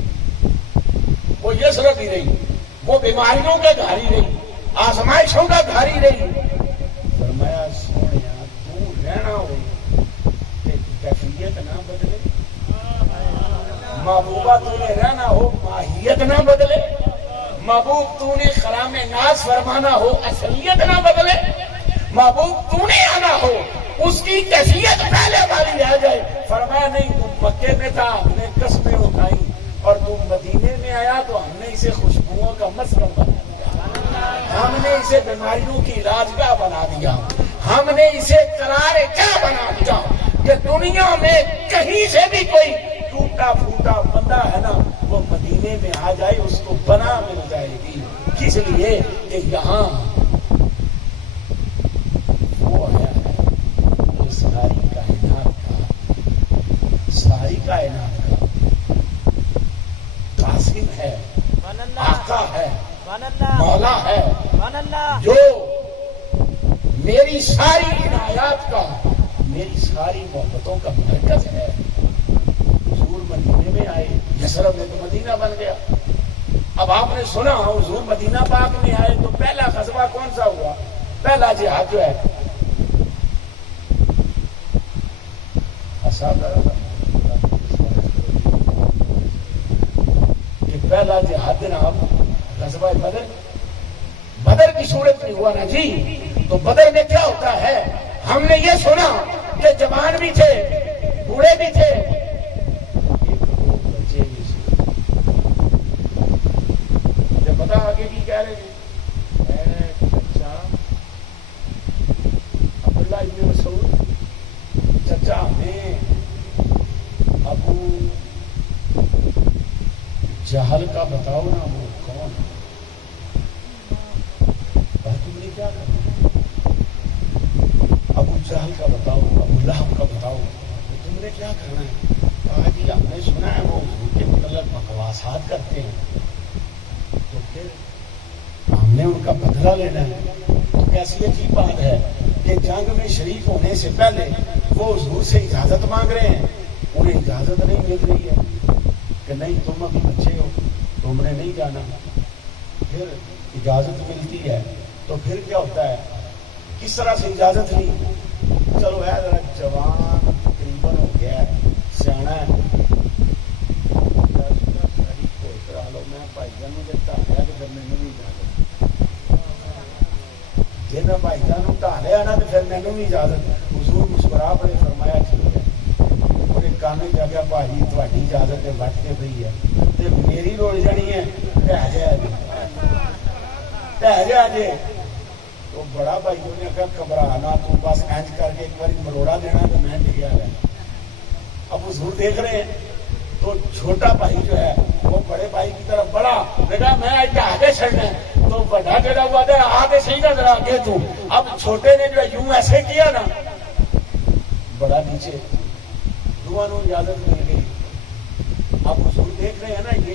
وہ یثرب ہی رہی, وہ بیماریوں کا گھر ہی رہی, آزمائشوں کا گھر ہی رہی. فرمایا سونیا تو رہنا ہو کیفیت نہ بدلے, محبوبہ تو نے رہنا ہو ماہیت نہ بدلے, محبوب تو نے خرام ناز فرمانا ہو اصلیت نہ بدلے, محبوب تو نے آنا ہو اس کی کیفیت پہلے والی آ جائے. فرمایا نہیں, تم مکے میں تھا ہم نے قسمیں اٹھائی, اور تم مدینے میں آیا تو ہم نے اسے خوشبوؤں کا مسکن بنا دیا, ہم نے اسے بیماریوں کی علاج گاہ بنا دیا, ہم نے اسے قرار جا بنا دیا کہ دنیا میں کہیں سے بھی کوئی ٹوٹا پھوٹا بندہ ہے نا وہ مدینے میں آ جائے اس کو بنا مل جائے گی. کس لیے کہ یہاں وہ آیا ہے جو ساری کائنات کا قاسم ہے, آقا ہے, مولا ہے, جو میری ساری عنایات کا, میری ساری محبتوں کا مرکز ہے. حضور مدینے میں آئے, یثرب میں تو مدینہ بن گیا. اب آپ نے سنا حضور مدینہ پاک میں آئے تو پہلا غزوہ کون سا ہوا؟ پہلا جہاد جو ہے کہ پہلا جہاد جناب غزوہ بدر, بدر کی صورت میں ہوا نا جی. تو بدر میں کیا ہوتا ہے؟ ہم نے یہ سنا کہ جوان بھی تھے, بوڑھے بھی تھے, پتا آگے کی کہہ رہے ہیں, چچا عبداللہ ابن مسعود, چچا ہمیں ابو جہل کا بتاؤ نا وہ کون ہے. تم نے کیا کرنا؟ ابو جہل کا بتاؤ, ابو لہب کا بتاؤ, تم نے کیا کرنا ہے؟ کہا جی ہم نے سنا ہے وہ حضور کے متعلق بکواسات کرتے ہیں, تو پھر ہم نے ان کا بدلہ لینا ہے. تو کیسی عجیب بات ہے کہ جنگ میں شریک ہونے سے پہلے وہ حضور سے اجازت مانگ رہے ہیں, انہیں اجازت نہیں مل رہی ہے کہ نہیں تم ابھی بچے ہو, تم نے نہیں جانا. پھر اجازت ملتی ہے تو پھر کیا ہوتا ہے, کس طرح سے اجازت لی؟ چلو ہے ذرا جوان تقریباً ہو گیا ہے, سیاح ہے, میں بھائی جان ڈھا لیا تو پھر مینوں بھی اجازت, جی میں بھائی جان ڈھا لیا نا تو پھر مینوں بھی اجازت. حضور مسکرا پڑے, فرمایا ٹھیک ہے. انہیں کان کیا گیا بھائی تھوڑی اجازت ہے بٹ کے پی ہے تو میری روڑ جانی ہے, ڈہ جائے ڈہ جا جے. تو بڑا بھائی نے کہا گھبرانا, تو بس اینج کر کے ایک بار مروڑا دینا تو میں ڈگیا ہے. اب حضور دیکھ رہے ہیں تو چھوٹا بھائی جو ہے وہ بڑے بھائی کی طرف بڑا بیٹا میں آگے چڑھنا ہے, تو بڑا ٹیڑا ہوا تھا آگے صحیح نہ ذرا آگے تو. اب چھوٹے نے جو ہے یوں ایسے کیا نا, بڑا نیچے, دونوں اجازت مل گئی. اب حضور دیکھ رہے ہیں نا یہ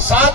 7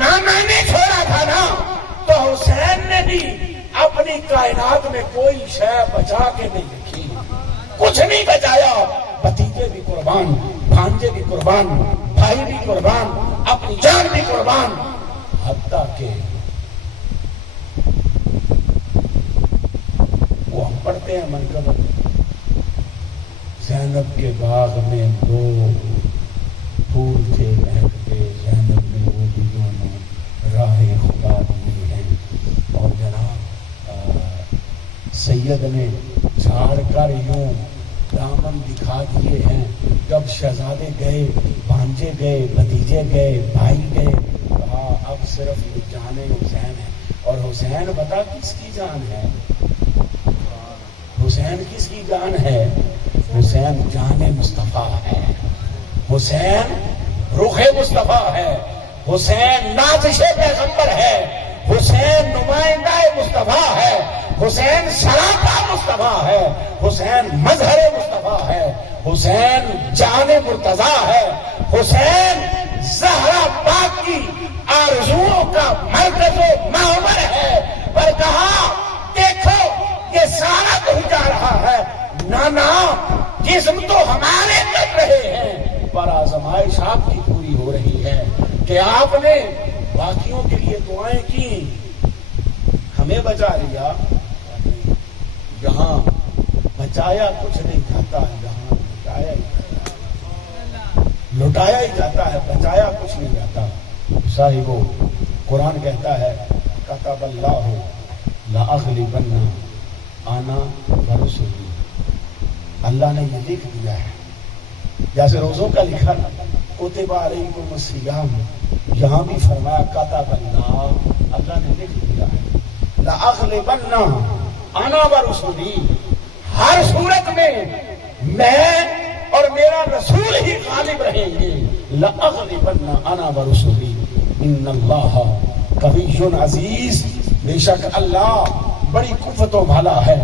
نانا نے چھوڑا تھا نا تو حسین نے بھی اپنی کائنات میں کوئی شے بچا کے نہیں رکھی، کچھ نہیں بچایا، بھتیجے بھی قربان، بھانجے بھی قربان، بھائی بھی قربان، اپنی جان بھی قربان، حتیٰ کہ وہ ہم پڑھتے ہیں منقبت زینب کے باغ میں دو پھول تھے مہکتے، زینب نے وہ بھی دونوں راہ خدا دیے ہیں، اور جناب سید نے جھاڑ کر یوں دامن دکھا دیے ہیں، جب شہزادے گئے، بھانجے گئے، بھتیجے گئے، بھائی گئے، کہا اب صرف یہ جان حسین ہے، اور حسین بتا کس کی جان ہے؟ حسین کس کی جان ہے؟ حسین جان مصطفیٰ ہے، حسین رخ مصطفیٰ ہے، حسین نازش پیغمبر ہے، حسین نمائندہ مصطفیٰ ہے، حسین سراپا مصطفیٰ ہے، حسین مظہر مصطفیٰ ہے، حسین جان مرتضیٰ ہے، حسین زہرا پاک کی آرزوؤں کا مرکز و محور ہے، پر کہا دیکھو یہ سارا کہیں جا رہا ہے، نانا جسم تو ہمارے کر رہے ہیں، پر آزمائش آپ کی پوری ہو رہی ہے کہ آپ نے باقیوں کے لیے دعائیں کی، ہمیں بچا لیا، یہاں بچایا کچھ نہیں جاتا، یہاں لٹایا ہی جاتا ہے، بچایا کچھ نہیں جاتا۔ صاحبو قرآن کہتا ہے کتب اللہ لأغلبن انا ورسلی، اللہ نے یہ لکھ دیا ہے، جیسے روزوں کا لکھا کتب علیکم الصیام، یہاں بھی فرمایا کتب اللہ نے لکھ دیا ہے، لأغلبن انا ورسلی، ہر صورت میں میں اور میرا رسول ہی غالب رہیں گے، لأغلبن انا ورسلی ان اللہ قوی عزیز، بے شک اللہ بڑی قوتوں والا ہے،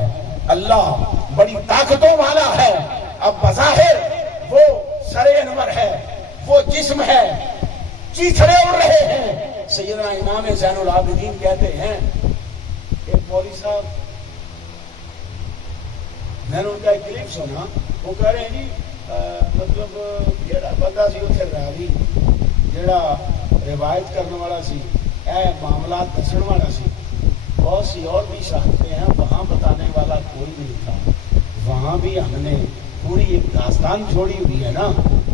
اللہ بڑی طاقتوں والا ہے۔ اب بظاہر وہ سر انور ہے، وہ جسم ہے، چیتھڑے اڑ رہے ہیں۔ سیدنا امام زین العابدین کہتے ہیں، ایک مولوی صاحب، میں نے ان کا ایک کلپ سنا، وہ کہہ رہے ہیں جی مطلب جیڑا بندہ سی اتنے راوی جیڑا روایت کرنے والا سی، اے معاملات دسن والا سی، بہت سی اور بھی شہادتیں ہیں، وہاں بتانے والا کوئی نہیں تھا، وہاں بھی ہم نے پوری ایک داستان چھوڑی ہوئی ہے نا،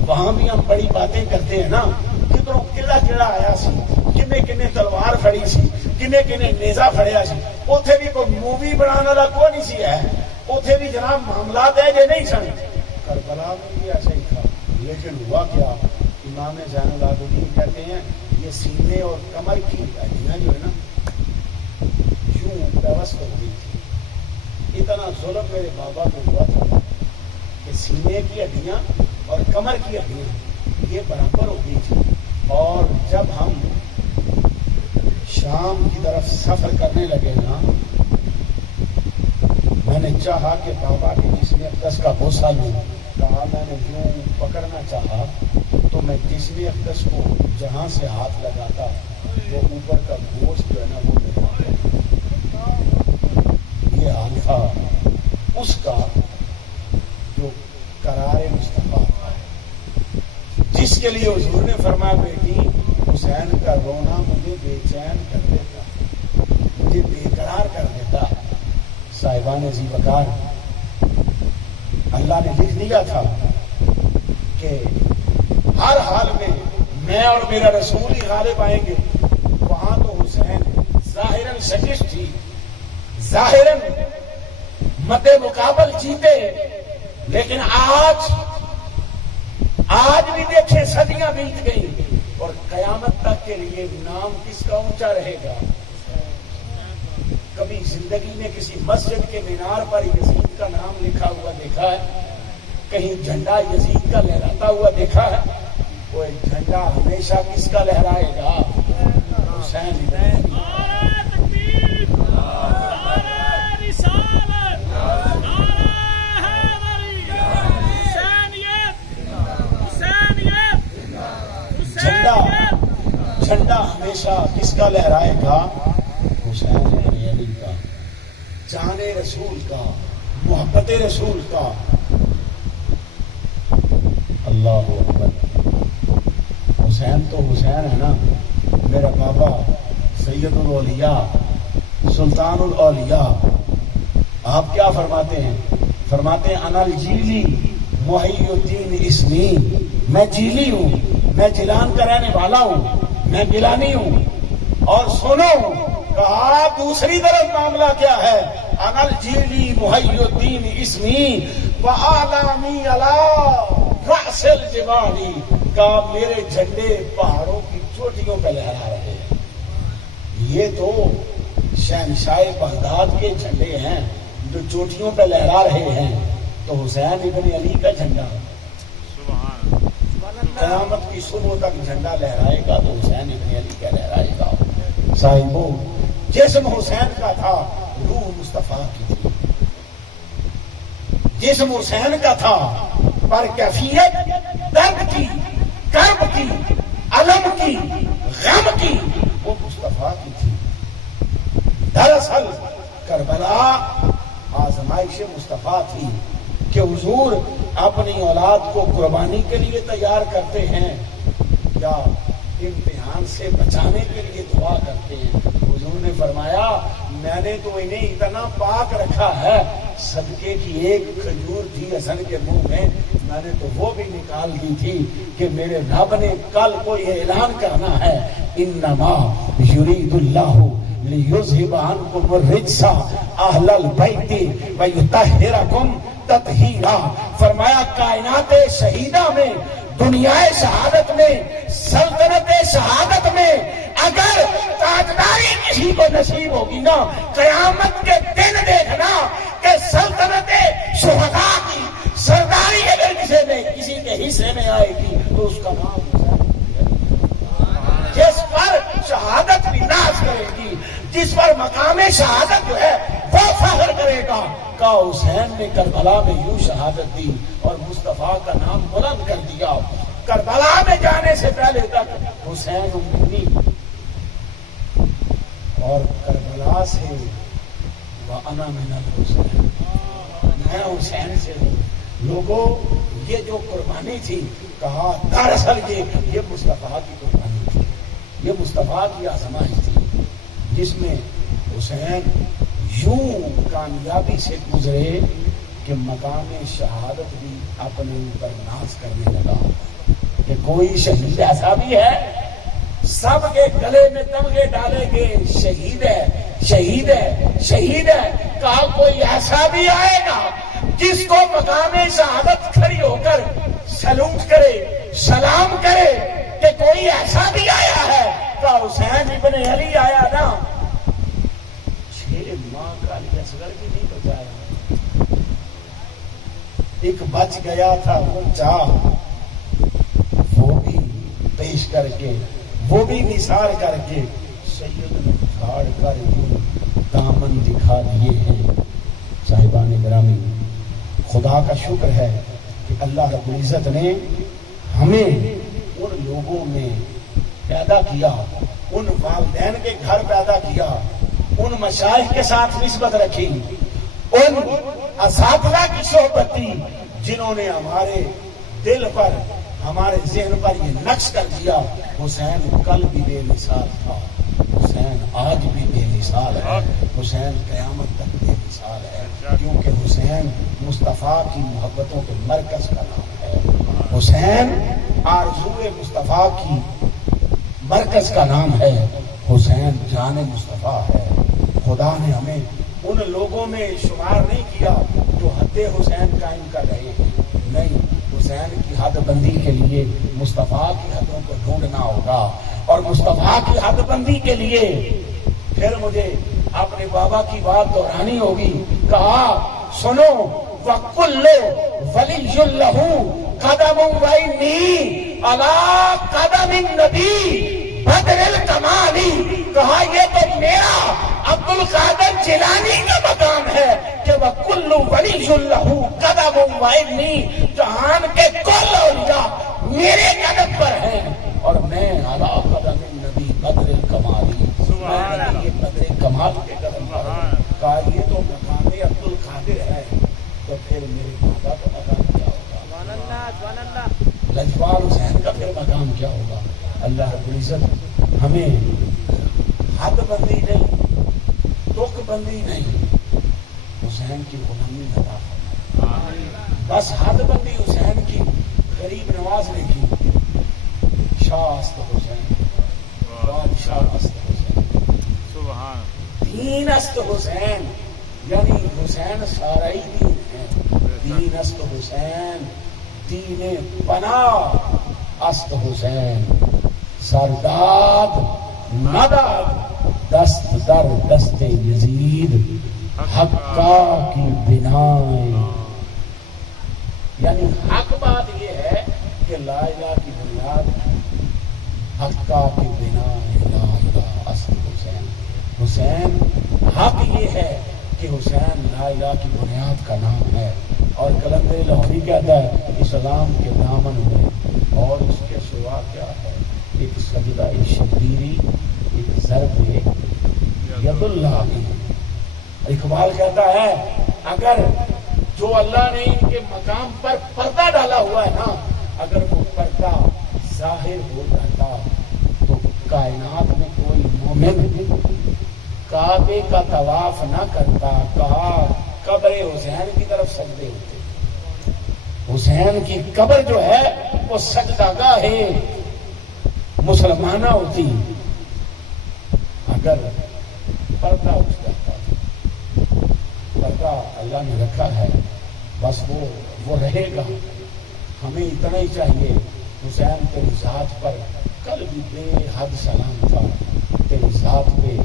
وہاں بھی ہم بڑی باتیں کرتے ہیں نا، کدھروں کیڑا کیڑا آیا سی، کنے کنے تلوار پھڑی سی، کنے کنے نیزا پھڑیا سی، اوتھے بھی کوئی مووی بنانے والا کوئی نہیں سی ہے، اوتھے بھی جناب معاملات ہے جو نہیں سن، کربلا میں بھی ایسا ہی تھا، لیکن ہوا کیا، امام زین العابدین کہتے ہیں یہ سینے اور کمر کی ہڈیاں جو ہے نا یوں پیوست ہو گئی تھی، اتنا ظلم میرے بابا کو ہوا تھا کہ سینے کی ہڈیاں اور کمر کی ہڈیاں یہ برابر ہو گئی تھی، اور جب ہم شام کی طرف سفر کرنے لگے نا، میں نے چاہا کہ بابا کے جسم اقدس کا بوسہ لوں، کہا میں نے یوں پکڑنا چاہا تو میں جسم اقدس کو جہاں سے ہاتھ لگاتا وہ اوپر کا گوشت جو ہے نا وہ یہ حال تھا اس کا جو قرار مصطفیٰ تھا، جس کے لیے حضور نے فرمایا بیٹی حسین کا رونا مجھے بے چین کر دیتا، مجھے بے قرار کر دیتا۔ صاحبان ذی وقار، اللہ نے لکھ دیا تھا کہ ہر حال میں اور میرا رسول ہی غالب آئیں گے، وہاں تو حسین ظاہراً شکست تھی، ظاہراً مد مقابل جیتے، لیکن آج بھی دیکھیں صدیاں بیت گئی اور قیامت تک کے لیے نام کس کا اونچا رہے گا؟ کبھی زندگی میں کسی مسجد کے مینار پر یزید کا نام لکھا ہوا دیکھا ہے؟ کہیں جھنڈا یزید کا لہراتا ہوا دیکھا ہے؟ وہ جھنڈا ہمیشہ کس کا لہرائے گا؟ حسین ابن جھنڈا ہمیشہ کس کا لہرائے گا؟ حسین ابن علی کا، جان رسول کا، محبت رسول کا۔ اللہ اکبر، حسین تو حسین ہے نا، میرا بابا سید الاولیاء سلطان الاولیاء۔ آپ کیا فرماتے ہیں؟ فرماتے ہیں انا الجیلی محی الدین اسمی، میں جیلی ہوں، میں جیلان کا رہنے والا ہوں، میں گیلانی ہوں۔ اور سنو، کہا دوسری طرف معاملہ کیا ہے؟ انا الجیلی محی الدین اسمی وآلامی علی رأس الجبال، کہا میرے جھنڈے پہاڑوں کی چوٹیوں پہ لہرا رہے ہیں۔ یہ تو شہنشاہ بغداد کے جھنڈے ہیں جو چوٹیوں پہ لہرا رہے ہیں، تو حسین ابن علی کا جھنڈا قیامت کی صبح تک جھنڈا لہرائے گا تو حسین ابن علی کا لہرائے گا۔ صاحبو، جسم حسین کا تھا، روح مصطفیٰ کی تھی۔ جسم حسین کا تھا پر کیفیت درد کی، کرب کی، علم کی، غم کی وہ مصطفیٰ کی تھی۔ دراصل کربلا آزمائش مصطفیٰ تھی کہ حضور اپنی اولاد کو قربانی کے لیے تیار کرتے ہیں یا امتحان سے بچانے کے لیے دعا کرتے ہیں۔ حضور نے فرمایا میں نے تو انہیں اتنا پاک رکھا ہے، صدقے کی ایک کھجور تھی حسن کے منہ میں نے تو وہ بھی نکال دی تھی کہ میرے رب نے کل کو یہ اعلان کرنا ہے انما یرید اللہ لیذھب عنکم الرجس اہل البیت ویطہرکم تطہیرا۔ فرمایا کائنات شہیدہ میں، دنیا شہادت میں، سلطنت شہادت میں اگر تاجداری کسی کو نصیب ہوگی نا، قیامت کے دن دیکھنا کہ سلطنت شہداء کی سرداری اگر کسی کے حصے میں آئے گی تو اس کا نام جس پر شہادت بھی ناز کرے گی، جس پر مقام شہادت جو ہے وہ فخر کرے گا۔ کہ حسین نے کربلا میں یوں شہادت دی اور مصطفیٰ کا نام بلند کر دیا۔ کربلا میں جانے سے پہلے تک حسین امنی، اور کربلا سے وَأَنَا مِنَ الْحُسَيْنِ، میں حسین سے ہوں۔ لوگوں، یہ جو قربانی تھی، کہا دراصل یہ مصطفیٰ کی قربانی تھی، یہ مصطفیٰ کی آزمائش تھی جس میں حسین یوں کامیابی سے گزرے کہ مقام شہادت بھی اپنے اوپر ناز کرنے لگا کہ کوئی شہید ایسا بھی ہے، سب کے گلے میں تمغے ڈالے گے، شہید ہے، شہید ہے، شہید ہے۔ کہا کوئی ایسا بھی آئے گا جس کو مقام شہادت کھڑی ہو کر سلوٹ کرے، سلام کرے کہ کوئی ایسا بھی آیا ہے؟ کہا حسین ابن علی آیا نا، 6 ماہ کا علی اصغر بھی نہیں بچایا، ایک بچ گیا تھا وہ چاہ، وہ بھی پیش کر کے، وہ بھی نثار کر کے سید نے پھاڑ کر یوں دامن دکھا دیے ہیں۔ صاحبان گرامی، خدا کا شکر ہے کہ اللہ رب العزت نے ہمیں ان لوگوں میں پیدا کیا، ان والدین کے گھر پیدا کیا، ان مشائخ کے ساتھ نسبت رکھی، ان اساتذہ کی صحبت دی جنہوں نے ہمارے دل پر، ہمارے ذہن پر یہ نقش کر دیا حسین کل بھی بے مثال تھا، حسین آج بھی بے مثال ہے، حسین قیامت تک بے مثال ہے، کیونکہ حسین مصطفیٰ کی محبتوں کے مرکز کا نام ہے، حسین آرزو مصطفیٰ کی مرکز کا نام ہے، حسین جان مصطفیٰ ہے۔ خدا نے ہمیں ان لوگوں میں شمار نہیں کیا جو حد حسین قائم کر رہے ہیں، نہیں، حسین کی حد بندی کے لیے مصطفیٰ کی حدوں کو ڈھونڈنا ہوگا، اور مصطفیٰ کی حد بندی کے لیے پھر مجھے اپنے بابا کی بات دہرانی ہوگی۔ کہا سنو وَكُلُّ وَلِيٌّ لَهُ قَدَمٌ وَإِنِّي عَلَىٰ قَدَمِ النَّبِيِّ بَدْرِ الْكَمَالِ، کہا یہ تو میرا عبد القادر جیلانی کا مقام ہے کہ وَكُلُّ وَلِيٌّ لَهُ قَدَمٌ وَإِنِّي، جہان کے کل اولیاء میرے قدم پر ہیں اور میں عَلَىٰ قَدَمِ النَّبِيِّ بَدْرِ الْكَمَالِ لجپال حسین کا پھر مقام کیا ہوگا؟ اللہ رب العزت ہمیں حد بندی نہیں، تک بندی نہیں، حسین کی غلامی عطا فرمائے۔ بس حد بندی حسین کی غریب نواز نے کی، شاہ است حسین، بادشاہ است حسین، دین است حسین، یعنی حسین سارا ہی دین ہے، دین است حسین، دین پناہ است حسین، سرداد نداد دست در دست یزید، حقا کی بنائے، یعنی حق بات یہ ہے کہ لا الہ کی بنیاد حقا کی بنائے لا الہ است حسین، حسین حق یہ ہے کہ حسین لا الہ کی بنیاد کا نام ہے۔ اور کلندر لاہوری کہتا ہے اسلام کے دامن میں اور اس کے سوا کیا ہے، ایک سجدہ شبیری، ایک ضرب ید اللہ۔ اقبال کہتا ہے اگر جو اللہ نے ان کے مقام پر پردہ ڈالا ہوا ہے نا، اگر وہ پردہ ظاہر ہو جاتا تو کائنات میں کوئی مومن کعبے کا طواف نہ کرتا، کہا قبر حسین کی طرف سجدے ہوتے۔ حسین کی قبر جو ہے وہ سجدہ گاہ مسلمانہ ہوتی، اگر پردہ اٹھ جاتا، پردہ اللہ نے رکھا ہے، بس وہ رہے گا۔ ہمیں اتنا ہی چاہیے، حسین تیری ذات پر کل بھی بے حد سلام تھا، تیری ذات پہ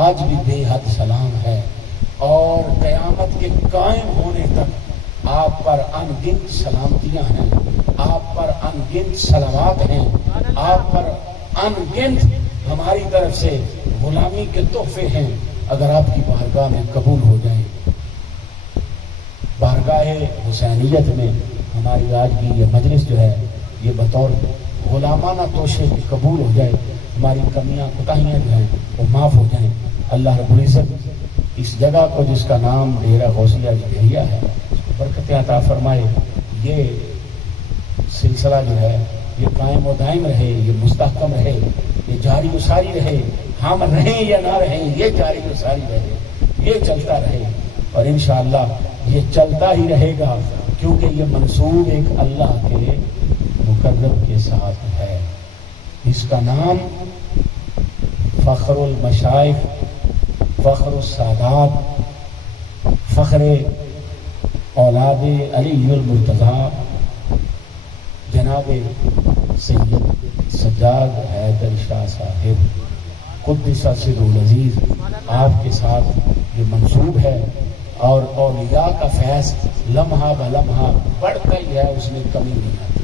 آج بھی بے حد سلام ہے، اور قیامت کے قائم ہونے تک آپ پر ان گنت سلامتیاں ہیں، آپ پر ان گنت صلوات ہیں، آپ پر ان گنت ہماری طرف سے غلامی کے تحفے ہیں، اگر آپ کی بارگاہ میں قبول ہو جائیں۔ بارگاہ حسینیت میں ہماری آج کی یہ مجلس جو ہے یہ بطور غلامانہ توشے کے قبول ہو جائے، ہماری کمیاں کوتاہیاں جو ہیں وہ معاف ہو جائیں۔ اللہ رب العزت اس جگہ کو جس کا نام ڈیرہ غوثیہ جبیریہ ہے اس کو برکت عطا فرمائے، یہ سلسلہ جو ہے یہ قائم و دائم رہے، یہ مستحکم رہے، یہ جاری و ساری رہے، ہم رہیں یا نہ رہیں یہ جاری و ساری رہے، یہ چلتا رہے، اور انشاءاللہ یہ چلتا ہی رہے گا، کیونکہ یہ منسوب ایک اللہ کے مقرب کے ساتھ ہے۔ اس کا نام فخر المشائخ، فخر السادات، فخر اولاد علی المرتضیٰ جناب سید سجاد حیدر شاہ صاحب قدس سر العزیز آپ کے ساتھ یہ منسوب ہے، اور اولیاء کا فیض لمحہ بلمحہ بڑھتا ہی ہے، اس میں کمی نہیں آتی۔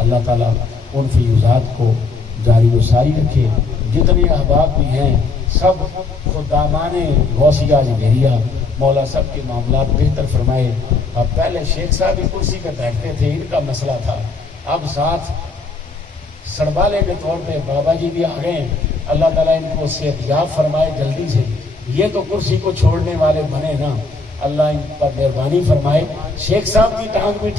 اللہ تعالیٰ ان فیوزات کو جاری و ساری رکھے، جتنے احباب بھی ہیں سب خدامان غوثیہ جبیریہ، مولا سب کے معاملات بہتر فرمائے۔ اب پہلے شیخ صاحب بھی کرسی پہ بیٹھتے تھے، ان کا مسئلہ تھا، اب ساتھ سڑبالے کے طور پہ بابا جی بھی آ گئے ہیں، اللہ تعالیٰ ان کو صحتیاب فرمائے جلدی سے، یہ تو کرسی کو چھوڑنے والے بنے نا، اللہ ان پر مہربانی فرمائے۔ شیخ صاحب کی ٹانگ بھی